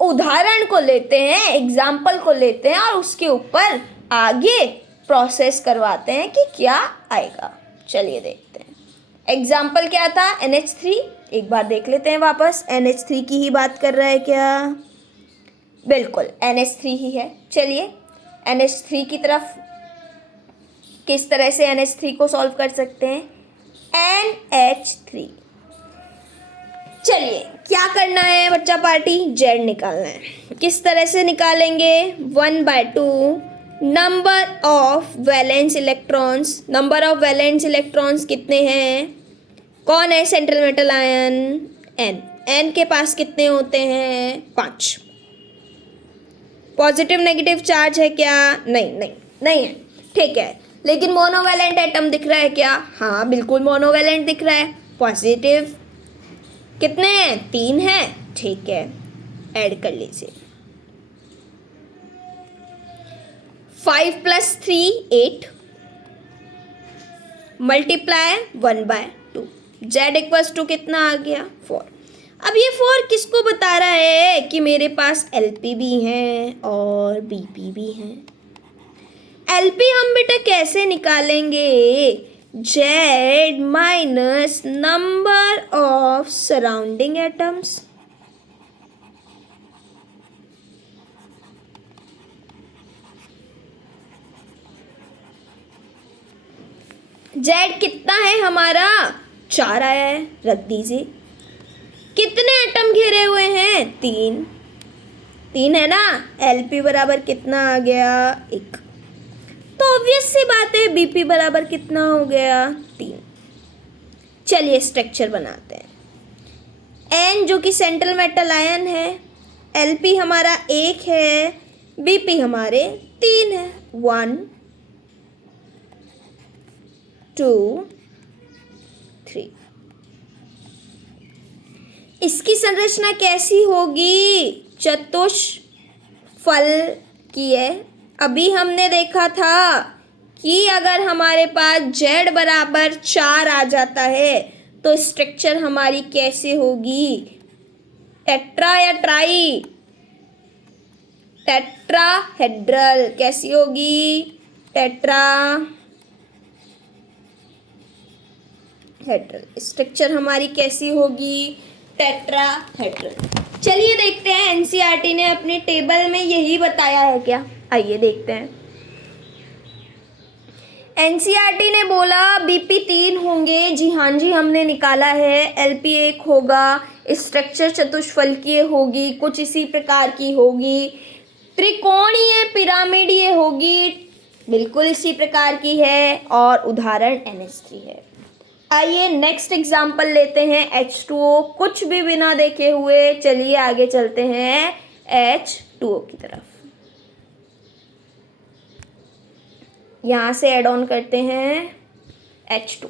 उदाहरण को लेते हैं, एग्जाम्पल को लेते हैं और उसके ऊपर आगे प्रोसेस करवाते हैं कि क्या आएगा। चलिए देखते हैं। एग्जाम्पल क्या था, NH3, एक बार देख लेते हैं वापस। NH3 की ही बात कर रहा है क्या, बिल्कुल NH3 ही है। चलिए NH3 की तरफ किस तरह से NH3 को सॉल्व कर सकते हैं। NH3 चलिए क्या करना है बच्चा पार्टी, जेड निकालना है। किस तरह से निकालेंगे, 1/2 number of valence electrons. Number of valence electrons कितने हैं, कौन है central metal ion, N. N के पास कितने होते हैं, 5। पॉजिटिव नेगेटिव चार्ज है क्या, नहीं नहीं नहीं है, ठीक है। लेकिन मोनोवैलेंट एटम दिख रहा है क्या, हाँ बिल्कुल मोनोवैलेंट दिख रहा है। पॉजिटिव कितने हैं, 3 हैं, ठीक है, ऐड कर लीजिए। 5 + 3 8 मल्टीप्लाई 1/2, जेड इक्वल्स टू कितना आ गया, 4। अब ये 4 किसको बता रहा है कि मेरे पास एलपी भी हैं और बीपी भी हैं। एलपी हम बेटा कैसे निकालेंगे, Z minus number of surrounding atoms. Z कितना है हमारा, 4 आया है, रख दीजिए। कितने एटम घेरे हुए हैं, 3 है ना। एलपी बराबर कितना आ गया, 1। तो ऑब्वियस सी बात है बीपी बराबर कितना हो गया, 3। चलिए स्ट्रक्चर बनाते हैं। एन जो कि सेंट्रल मेटल आयन है, एलपी हमारा 1 है, बीपी हमारे 3 है, 1 2 3। इसकी संरचना कैसी होगी, चतुष्फल की है। अभी हमने देखा था कि अगर हमारे पास जेड बराबर 4 आ जाता है तो स्ट्रक्चर हमारी कैसे होगी, टेट्रा या ट्राई, टेट्राहेड्रल। कैसी होगी, टेट्राहेड्रल स्ट्रक्चर हमारी कैसी होगी, टेट्राहेड्रल। चलिए देखते हैं एनसीईआरटी ने अपने टेबल में यही बताया है क्या, आइए देखते हैं। एनसीईआरटी ने बोला बीपी 3 होंगे, जी हाँ जी हमने निकाला है। एलपी 1 होगा, स्ट्रक्चर चतुष्फलकीय होगी, कुछ इसी प्रकार की होगी। त्रिकोणीय पिरामिडीय होगी, बिल्कुल इसी प्रकार की है। और उदाहरण NH3 है। आइए नेक्स्ट एग्जाम्पल लेते हैं, H2O। कुछ भी बिना देखे हुए चलिए आगे चलते हैं H2O की तरफ। यहाँ से ऐड ऑन करते हैं H2।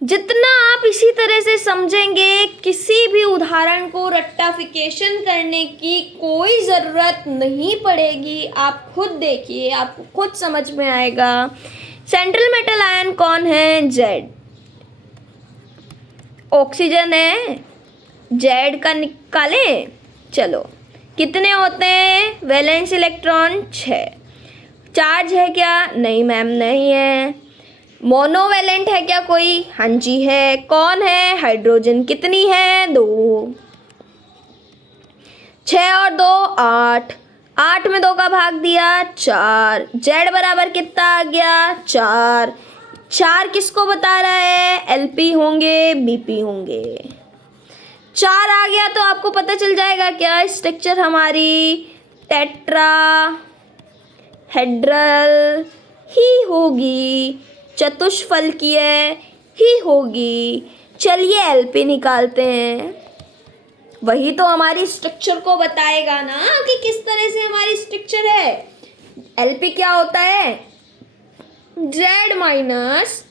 जितना आप इसी तरह से समझेंगे, किसी भी उदाहरण को रट्टाफिकेशन करने की कोई ज़रूरत नहीं पड़ेगी। आप खुद देखिए, आपको खुद समझ में आएगा। सेंट्रल मेटल आयन कौन है, जेड। ऑक्सीजन है, जेड का निकालें। चलो कितने होते हैं, वैलेंस इलेक्ट्रॉन 6। चार्ज है क्या, नहीं मैम नहीं है। मोनोवैलेंट है क्या कोई, हाँ जी है। कौन है, हाइड्रोजन। कितनी है, 2। 6 और 2 8, 8 में 2 का भाग दिया 4। जेड बराबर कितना आ गया, 4। 4 किसको बता रहा है, एलपी होंगे, बीपी होंगे। 4 आ गया तो आपको पता चल जाएगा क्या, स्ट्रक्चर हमारी टेट्राहेड्रल ही होगी, चतुष्फलकीय ही होगी। चलिए एलपी निकालते हैं, वही तो हमारी स्ट्रक्चर को बताएगा ना कि किस तरह से हमारी स्ट्रक्चर है। एलपी क्या होता है, Z minus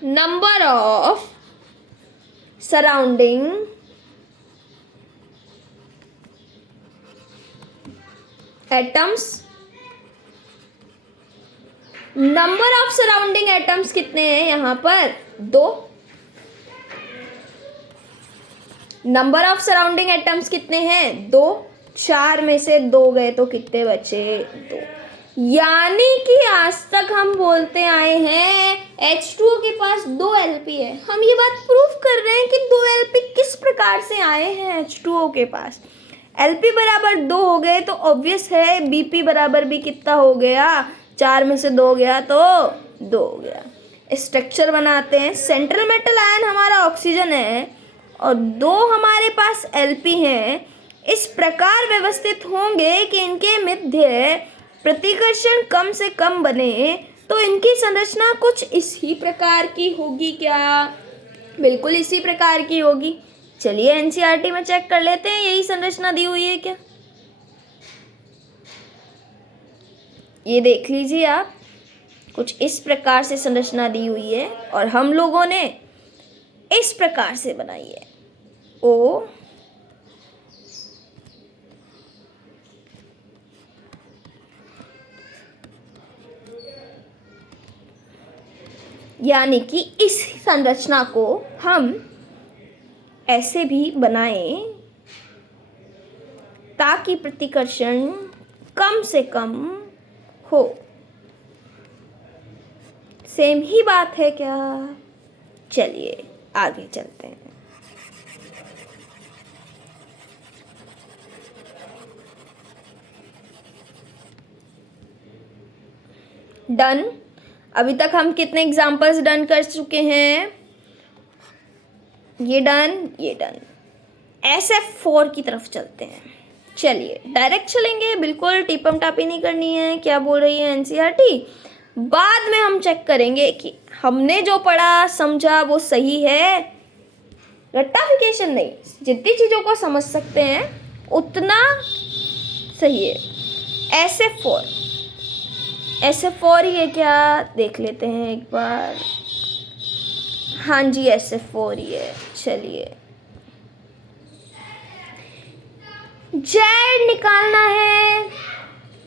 number of surrounding atoms. Number of surrounding atoms कितने हैं यहाँ पर, 2। नंबर ऑफ सराउंडिंग एटम्स कितने हैं, 2। 4 में से 2 गए तो कितने बचे, 2। यानी कि आज तक हम बोलते आए हैं H2O के पास 2 LP है। हम ये बात प्रूफ कर रहे हैं कि 2 LP किस प्रकार से आए हैं H2O के पास। LP बराबर 2 हो गए तो ऑब्वियस है BP बराबर भी कितना हो गया, 4 में से 2 गया तो 2 हो गया। स्ट्रक्चर बनाते हैं। सेंट्रल मेटल आयन हमारा ऑक्सीजन है और दो हमारे पास Lp हैं। इस प्रकार व्यवस्थित होंगे कि इनके मध्य प्रतिकर्षण कम से कम बने, तो इनकी संरचना कुछ इसी प्रकार की होगी। क्या? बिल्कुल इसी प्रकार की होगी। चलिए एनसीईआरटी में चेक कर लेते हैं यही संरचना दी हुई है क्या। ये देख लीजिए आप, कुछ इस प्रकार से संरचना दी हुई है और हम लोगों ने इस प्रकार से बनाई है। ओ यानी कि इस संरचना को हम ऐसे भी बनाएं ताकि प्रतिकर्षण कम से कम हो। सेम ही बात है क्या? चलिए आगे चलते हैं। डन। अभी तक हम कितने एग्जाम्पल्स डन कर चुके हैं? ये डन, ये डन। SF4 की तरफ चलते हैं। चलिए डायरेक्ट चलेंगे, बिल्कुल टिपम टापी नहीं करनी है। क्या बोल रही है एनसीईआरटी? बाद में हम चेक करेंगे कि हमने जो पढ़ा समझा वो सही है। रट्टाफिकेशन नहीं, जितनी चीज़ों को समझ सकते हैं उतना सही है। SF4 ही है क्या? देख लेते हैं एक बार। हाँ जी SF4 ही है। चलिए जेड निकालना है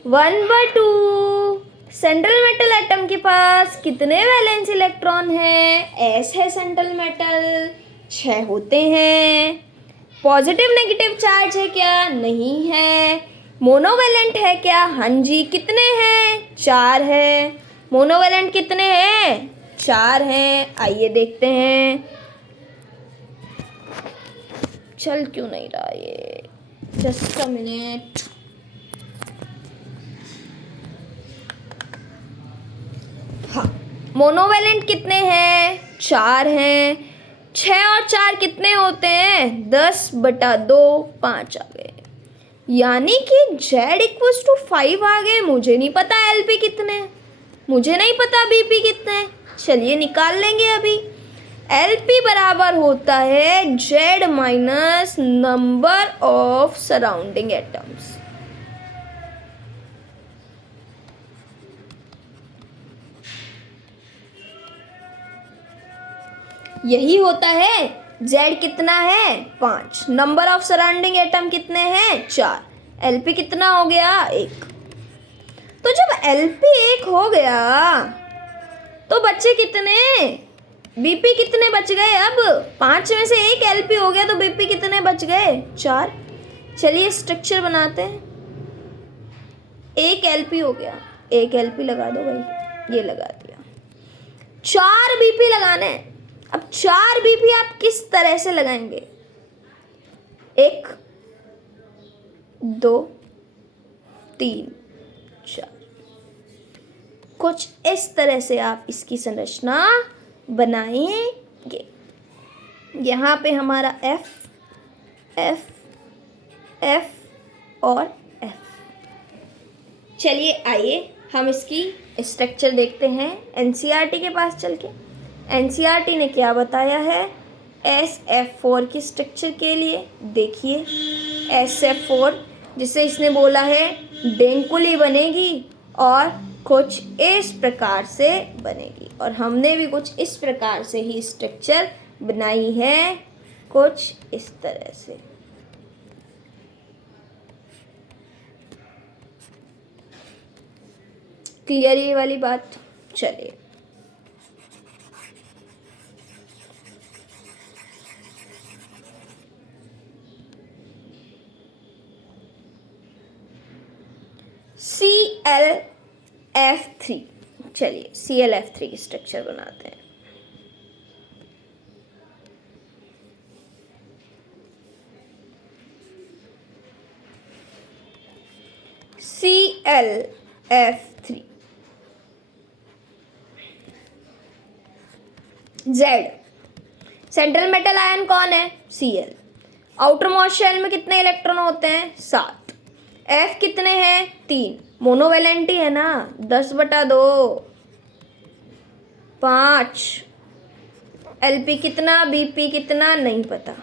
1/2। सेंट्रल मेटल एटम के पास कितने वैलेंस इलेक्ट्रॉन है? S है सेंट्रल मेटल, 6 होते हैं। पॉजिटिव नेगेटिव चार्ज है क्या? नहीं है। मोनोवैलेंट है क्या? हाँ जी। कितने हैं? 4 है। मोनोवैलेंट कितने हैं? 4 हैं। आइए देखते हैं। चल क्यों नहीं रहा ये? Just a minute. हाँ, मोनोवैलेंट कितने हैं? 4 हैं। 6 और 4 कितने होते हैं? 10/2, 5 आ गए। यानी कि Z=5 आ गए। मुझे नहीं पता LP कितने हैं, मुझे नहीं पता BP कितने हैं। चलिए निकाल लेंगे अभी। LP बराबर होता है Z minus number of surrounding atoms. यही होता है। Z कितना है? 5। नंबर ऑफ सराउंडिंग एटम कितने हैं? 4। LP कितना हो गया? 1। तो जब LP 1 हो गया तो बच्चे कितने? BP कितने बच गए? अब 5 में से 1 LP हो गया तो BP कितने बच गए? 4। चलिए स्ट्रक्चर बनाते हैं। 1 LP हो गया, 1 LP लगा दो भाई, ये लगा दिया। 4 BP लगाने हैं। अब 4 BP आप किस तरह से लगाएंगे? 1 2 3 4, कुछ इस तरह से आप इसकी संरचना बनाएंगे। यहाँ पे हमारा F F F और F। चलिए आइए हम इसकी स्ट्रक्चर देखते हैं एनसीईआरटी के पास चल के। एनसीईआरटी ने क्या बताया है SF4 की स्ट्रक्चर के लिए? देखिए SF4 जिसे इसने बोला है डेंकुली बनेगी और कुछ इस प्रकार से बनेगी, और हमने भी कुछ इस प्रकार से ही स्ट्रक्चर बनाई है, कुछ इस तरह से। क्लियर ये वाली बात? चलिए ClF3, चलिए ClF3 की स्ट्रक्चर बनाते हैं। ClF3 Z. Central metal ion कौन है? Cl। आउटर मोस्ट शेल में कितने इलेक्ट्रॉन होते हैं? 7। F कितने हैं? 3। मोनोवेलेंट ही है ना, 10/2 5। Lp कितना, Bp कितना नहीं पता,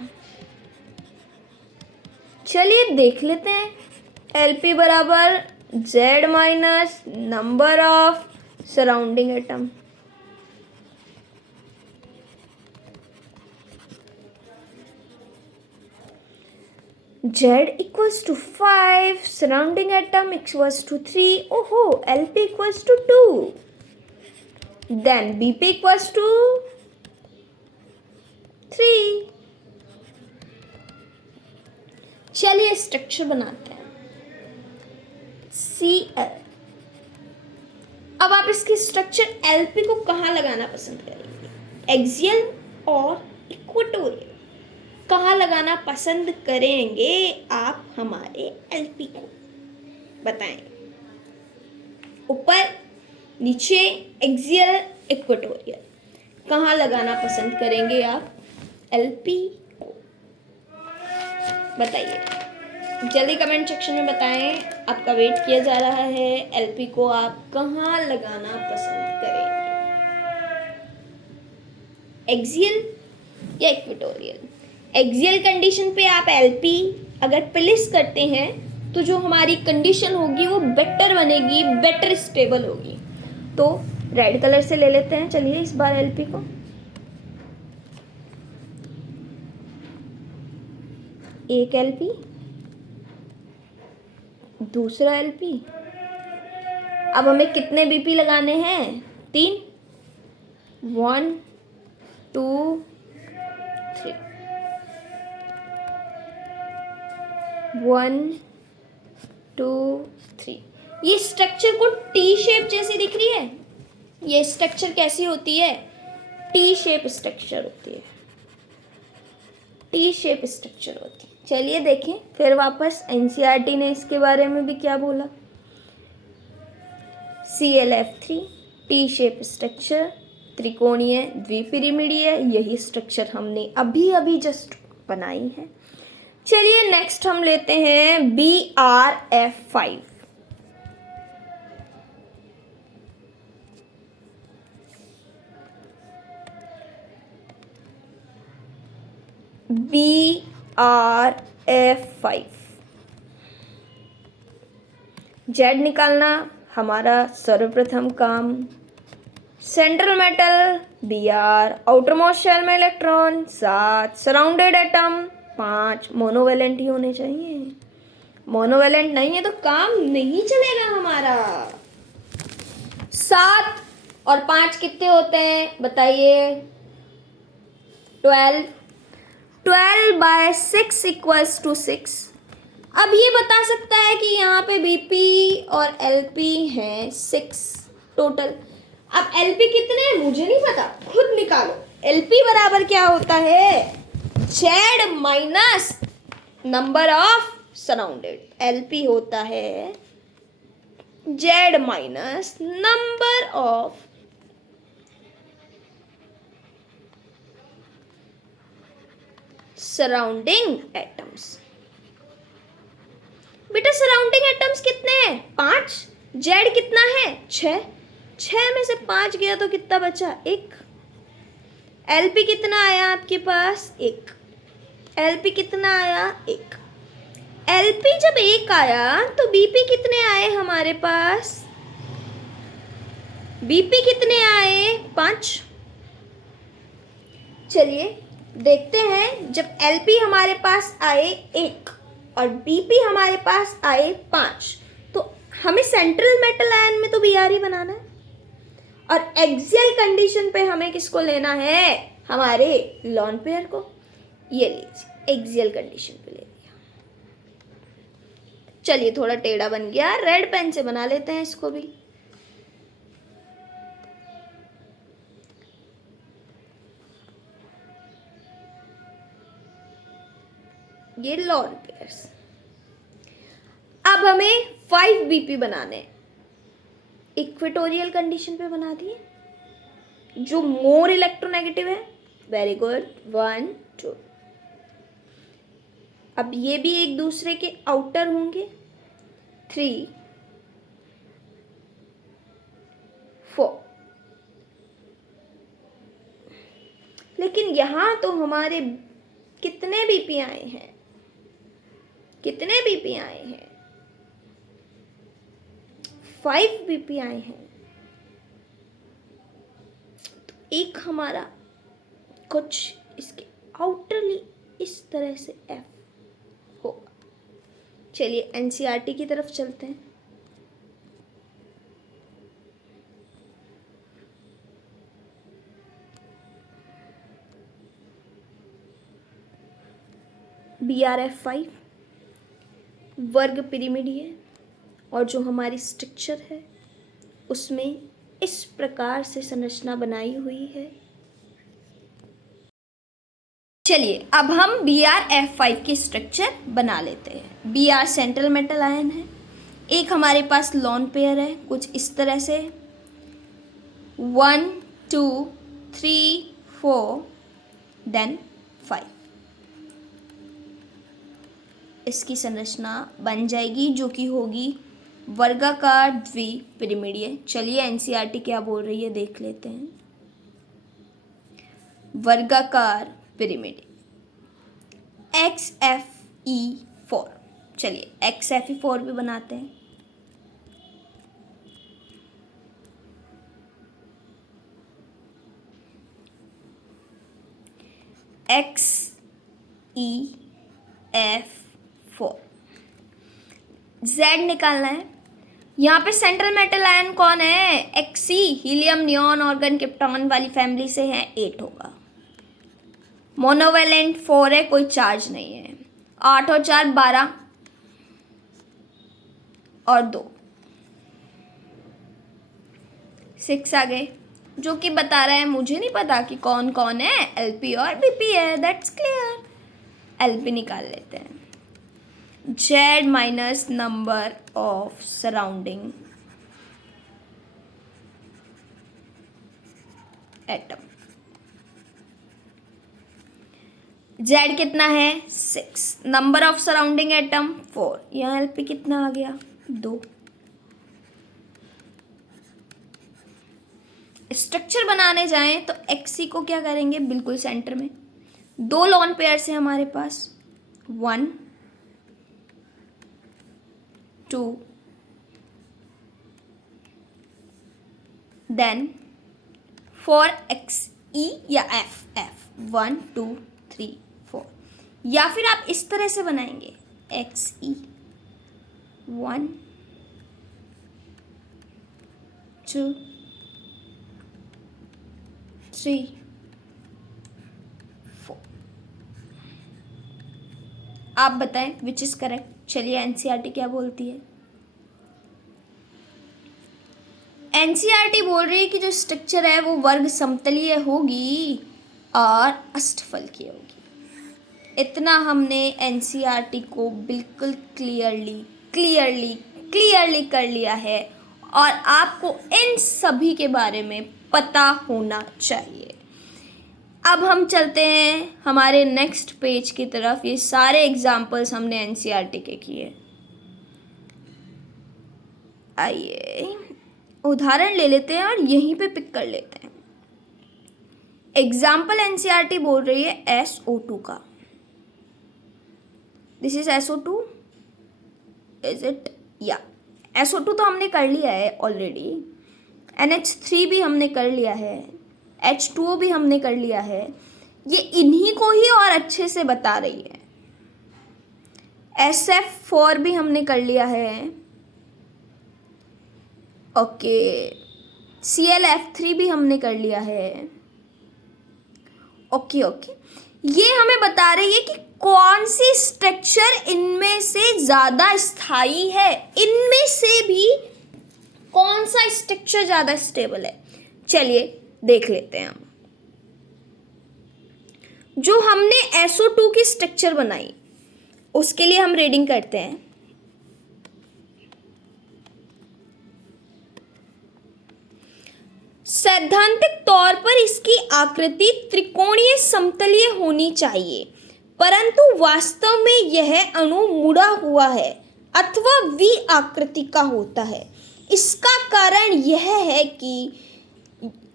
चलिए देख लेते हैं। Lp बराबर Z minus number of surrounding atom. Z equals to 5, surrounding atom equals to 3. Oh, Lp equals to 2. Then Bp equals to 3. चलिए स्ट्रक्चर बनाते हैं। Cl। अब आप इसकी स्ट्रक्चर Lp को कहाँ लगाना पसंद करेंगे? एक्सियल और इक्वेटोरियल, कहाँ लगाना पसंद करेंगे आप हमारे Lp को? बताएं। ऊपर, नीचे, एक्सियल, इक्वेटोरियल, कहाँ लगाना पसंद करेंगे आप Lp को? बताइए, जल्दी कमेंट सेक्शन में बताएं। आपका वेट किया जा रहा है। Lp को आप कहाँ लगाना पसंद करेंगे? एक्सियल या इक्वेटोरियल? एक्सियल कंडीशन पे आप Lp अगर प्लेस करते हैं तो जो हमारी कंडीशन होगी वो बेटर बनेगी, बेटर स्टेबल होगी। तो रेड कलर से ले लेते हैं, चलिए इस बार Lp को। एक Lp, दूसरा Lp। अब हमें कितने Bp लगाने हैं? 3। 1 2 3। 1 2 3। ये स्ट्रक्चर को टी शेप जैसी दिख रही है? ये स्ट्रक्चर कैसी होती है? टी शेप स्ट्रक्चर होती है, टी शेप स्ट्रक्चर होती है। चलिए देखें फिर वापस, एनसीईआरटी ने इसके बारे में भी क्या बोला। ClF3 टी शेप स्ट्रक्चर, त्रिकोणीय द्विपिरिमिडीय, यही स्ट्रक्चर हमने अभी अभी जस्ट बनाई है। चलिए नेक्स्ट हम लेते हैं BrF5। BrF5। जेड निकालना हमारा सर्वप्रथम काम। Central metal Br, outermost shell में इलेक्ट्रॉन 7, सराउंडेड एटम 5, मोनोवेलेंट ही होने चाहिए। मोनोवेलेंट नहीं है तो काम नहीं चलेगा हमारा। 7 और 5 कितने होते हैं बताइए? 12। 12/6 इक्वल्स टू 6। अब ये बता सकता है कि यहाँ पे Bp और Lp हैं 6 टोटल। अब Lp कितने हैं मुझे नहीं पता, खुद निकालो। Lp बराबर क्या होता है? Z minus number of surrounded. Lp होता है Z minus number of surrounding atoms. बेटा सराउंडिंग एटम्स कितने हैं? 5। Z कितना है? 6। 6 में से 5 गया तो कितना बचा? 1। Lp कितना आया आपके पास? 1। Lp कितना आया? 1। Lp जब 1 आया तो Bp कितने आए हमारे पास? Bp कितने आए? 5। चलिए देखते हैं, जब Lp हमारे पास आए 1 और Bp हमारे पास आए 5, तो हमें सेंट्रल मेटल आयन में तो Br ही बनाना है। और एक्सियल कंडीशन पे हमें किसको लेना है? हमारे लॉन पेयर को। ये लीजिए एक्सियल कंडीशन पे ले लिया। चलिए थोड़ा टेढ़ा बन गया, रेड पेन से बना लेते हैं इसको भी। ये लॉन पेयर्स। अब हमें 5 Bp बनाने, इक्वेटोरियल कंडीशन पे बना दिए। जो मोर इलेक्ट्रोनेगेटिव है। Very good, 1 2। अब ये भी एक दूसरे के आउटर होंगे, 3 4। लेकिन यहाँ तो हमारे कितने बीपी आए हैं, कितने बीपी आए हैं, 5 बीपी आए हैं। तो एक हमारा कुछ इसके आउटरली इस तरह से एफ होगा। चलिए एनसीईआरटी की तरफ चलते हैं। BRF5 वर्ग पिरामिड है और जो हमारी स्ट्रक्चर है उसमें इस प्रकार से संरचना बनाई हुई है। चलिए अब हम BRF5 की स्ट्रक्चर बना लेते हैं। Br सेंट्रल मेटल आयन है, एक हमारे पास लोन पेयर है कुछ इस तरह से 1 2 3 4 देन 5। इसकी संरचना बन जाएगी जो कि होगी वर्गाकार द्विपिरामिडीय। चलिए एनसीईआरटी क्या बोल रही है देख लेते हैं। वर्गाकार पिरामिड XFE4। चलिए XFE4 भी बनाते हैं। XEF4 Z निकालना है। यहाँ पे सेंट्रल मेटल आयन कौन है, Xe, helium neon organ krypton वाली फैमिली से है, 8 होगा। मोनोवेलेंट 4 है, कोई चार्ज नहीं है। 8 और 4 12 और 2 6 आ गए, जो कि बता रहा है मुझे नहीं पता कि कौन कौन है, LP और BP है, दैट्स क्लियर। LP निकाल लेते हैं। Z minus number of surrounding atom. Z कितना है 6, नंबर ऑफ सराउंडिंग एटम 4। यहाँ LP कितना आ गया 2। स्ट्रक्चर बनाने जाएं तो Xe को क्या करेंगे, बिल्कुल सेंटर में 2 लोन पेयर से हमारे पास 1 2 देन 4 XE या F 1 2 3 4। या फिर आप इस तरह से बनाएंगे XE 1 2 3 4। आप बताएं विच इज करेक्ट। चलिए एनसीईआरटी क्या बोलती है। एनसीईआरटी बोल रही है कि जो स्ट्रक्चर है वो वर्ग समतलीय होगी और अष्टफल की होगी। इतना हमने एनसीईआरटी को बिल्कुल क्लियरली कर लिया है और आपको इन सभी के बारे में पता होना चाहिए। अब हम चलते हैं हमारे नेक्स्ट पेज की तरफ। ये सारे एग्जाम्पल्स हमने एनसीईआरटी के किए। आइए उदाहरण ले लेते हैं और यहीं पे पिक कर लेते हैं। एग्जाम्पल एनसीईआरटी बोल रही है SO2 का। This is SO2, is it? या SO2 तो हमने कर लिया है ऑलरेडी। NH3 भी हमने कर लिया है, H2O भी हमने कर लिया है। ये इन्हीं को ही और अच्छे से बता रही है। SF4 भी हमने कर लिया है। ओके, ClF3 भी हमने कर लिया है। ओके, ये हमें बता रही है कि कौन सी स्ट्रक्चर इनमें से ज्यादा स्थायी है, इनमें से भी कौन सा स्ट्रक्चर ज्यादा स्टेबल है। चलिए देख लेते हैं हम। जो हमने SO2 की स्ट्रक्चर बनाई उसके लिए हम रीडिंग करते हैं। सैद्धांतिक तौर पर इसकी आकृति त्रिकोणीय समतलीय होनी चाहिए, परंतु वास्तव में यह अणु मुड़ा हुआ है अथवा वी आकृति का होता है। इसका कारण यह है कि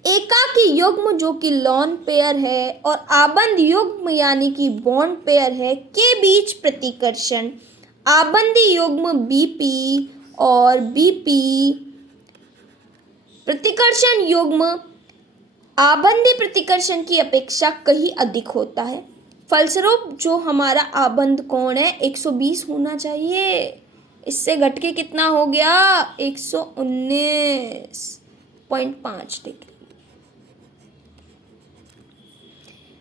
एकाकी युग्म जो कि लॉन पेयर है और आबंध युग्म यानी कि बॉन्ड पेयर है के बीच प्रतिकर्षण आबंधी युग्म बीपी और बीपी प्रतिकर्षण युग्म आबंधी प्रतिकर्षण की अपेक्षा कहीं अधिक होता है। फलस्वरूप जो हमारा आबंध कोण है 120 होना चाहिए। इससे घट के कितना हो गया? 119.5 डिग्री।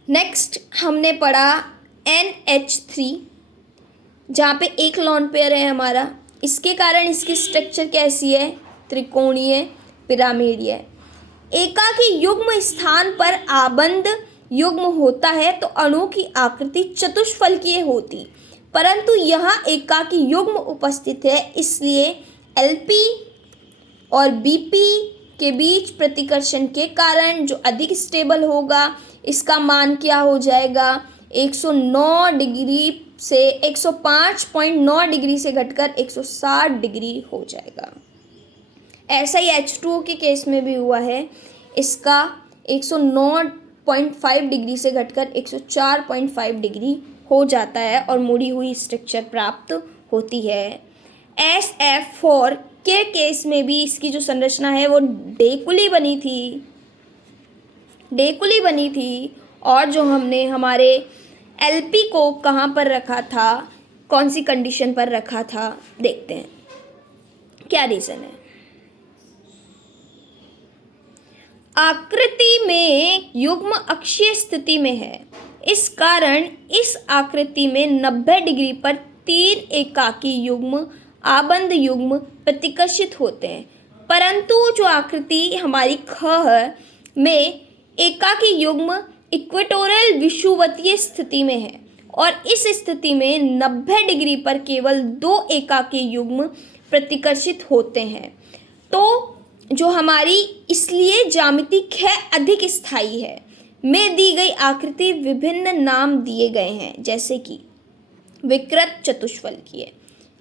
नेक्स्ट हमने पढ़ा NH3, जहाँ पे एक लॉन पेयर है हमारा। इसके कारण इसकी स्ट्रक्चर कैसी है? त्रिकोणीय पिरामिडीय। एकाकी युग्म स्थान पर आबंध युग्म होता है तो अणु की आकृति चतुष्फलकीय होती, परंतु यहाँ एकाकी युग्म उपस्थित है, इसलिए LP और BP के बीच प्रतिकर्षण के कारण जो अधिक स्टेबल होगा इसका मान क्या हो जाएगा? 109 डिग्री से 105.9 डिग्री से घटकर 160 डिग्री हो जाएगा। ऐसा ही H2O के केस में भी हुआ है। इसका 109.5 डिग्री से घटकर 104.5 डिग्री हो जाता है और मुड़ी हुई स्ट्रक्चर प्राप्त होती है। SF4 के केस में भी इसकी जो संरचना है वो डेकुली बनी थी और जो हमने हमारे LP को कहाँ पर रखा था, कौन सी कंडीशन पर रखा था, देखते हैं क्या रीज़न है। आकृति में युग्म अक्षीय स्थिति में है, इस कारण इस आकृति में 90 डिग्री पर 3 एकाकी युग्म आबंध युग्म प्रतिकर्षित होते हैं, परंतु जो आकृति हमारी ख में एकाकी युग्म इक्वेटोरियल विषुवतीय स्थिति में है और इस स्थिति में 90 डिग्री पर केवल 2 एकाकी युग्म प्रतिकर्षित होते हैं। तो जो हमारी इसलिए ज्यामिति ख अधिक स्थायी है में दी गई आकृति विभिन्न नाम दिए गए हैं, जैसे कि विकृत चतुष्फलकीय,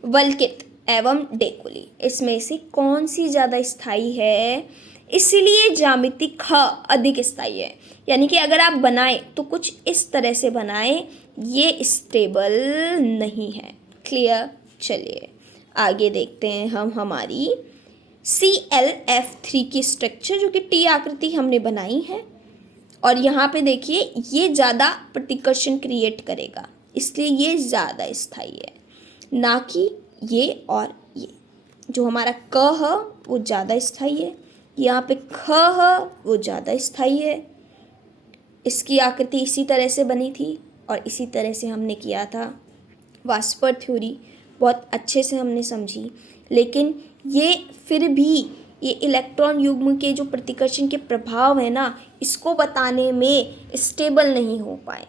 वल्कित एवं डेकुली। इसमें से कौन सी ज़्यादा स्थायी है? इसलिए ज्यामिति ख अधिक स्थायी है, यानी कि अगर आप बनाएं तो कुछ इस तरह से बनाएं, ये स्टेबल नहीं है। क्लियर? चलिए आगे देखते हैं हम हमारी ClF3 की स्ट्रक्चर, जो कि T आकृति हमने बनाई है और यहाँ पे देखिए ये ज़्यादा प्रतिकर्षण क्रिएट करेगा, इसलिए ये ज़्यादा स्थायी है, ना कि ये और ये। जो हमारा क है वो ज़्यादा स्थायी है, यहाँ पे ख है वो ज़्यादा स्थायी है। इसकी आकृति इसी तरह से बनी थी और इसी तरह से हमने किया था। वास्पर थ्योरी बहुत अच्छे से हमने समझी, लेकिन ये फिर भी ये इलेक्ट्रॉन युग्म के जो प्रतिकर्षण के प्रभाव है ना, इसको बताने में स्टेबल नहीं हो पाए।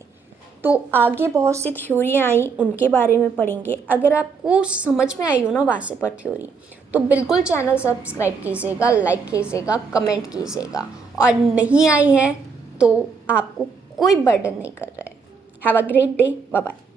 तो आगे बहुत सी थ्योरियाँ आई, उनके बारे में पढ़ेंगे। अगर आपको समझ में आई हो ना वास्पर थ्योरी, तो बिल्कुल चैनल सब्सक्राइब कीजिएगा, लाइक कीजिएगा, कमेंट कीजिएगा, और नहीं आई है तो आपको कोई बर्डन नहीं कर रहा है। Have a great day, bye bye.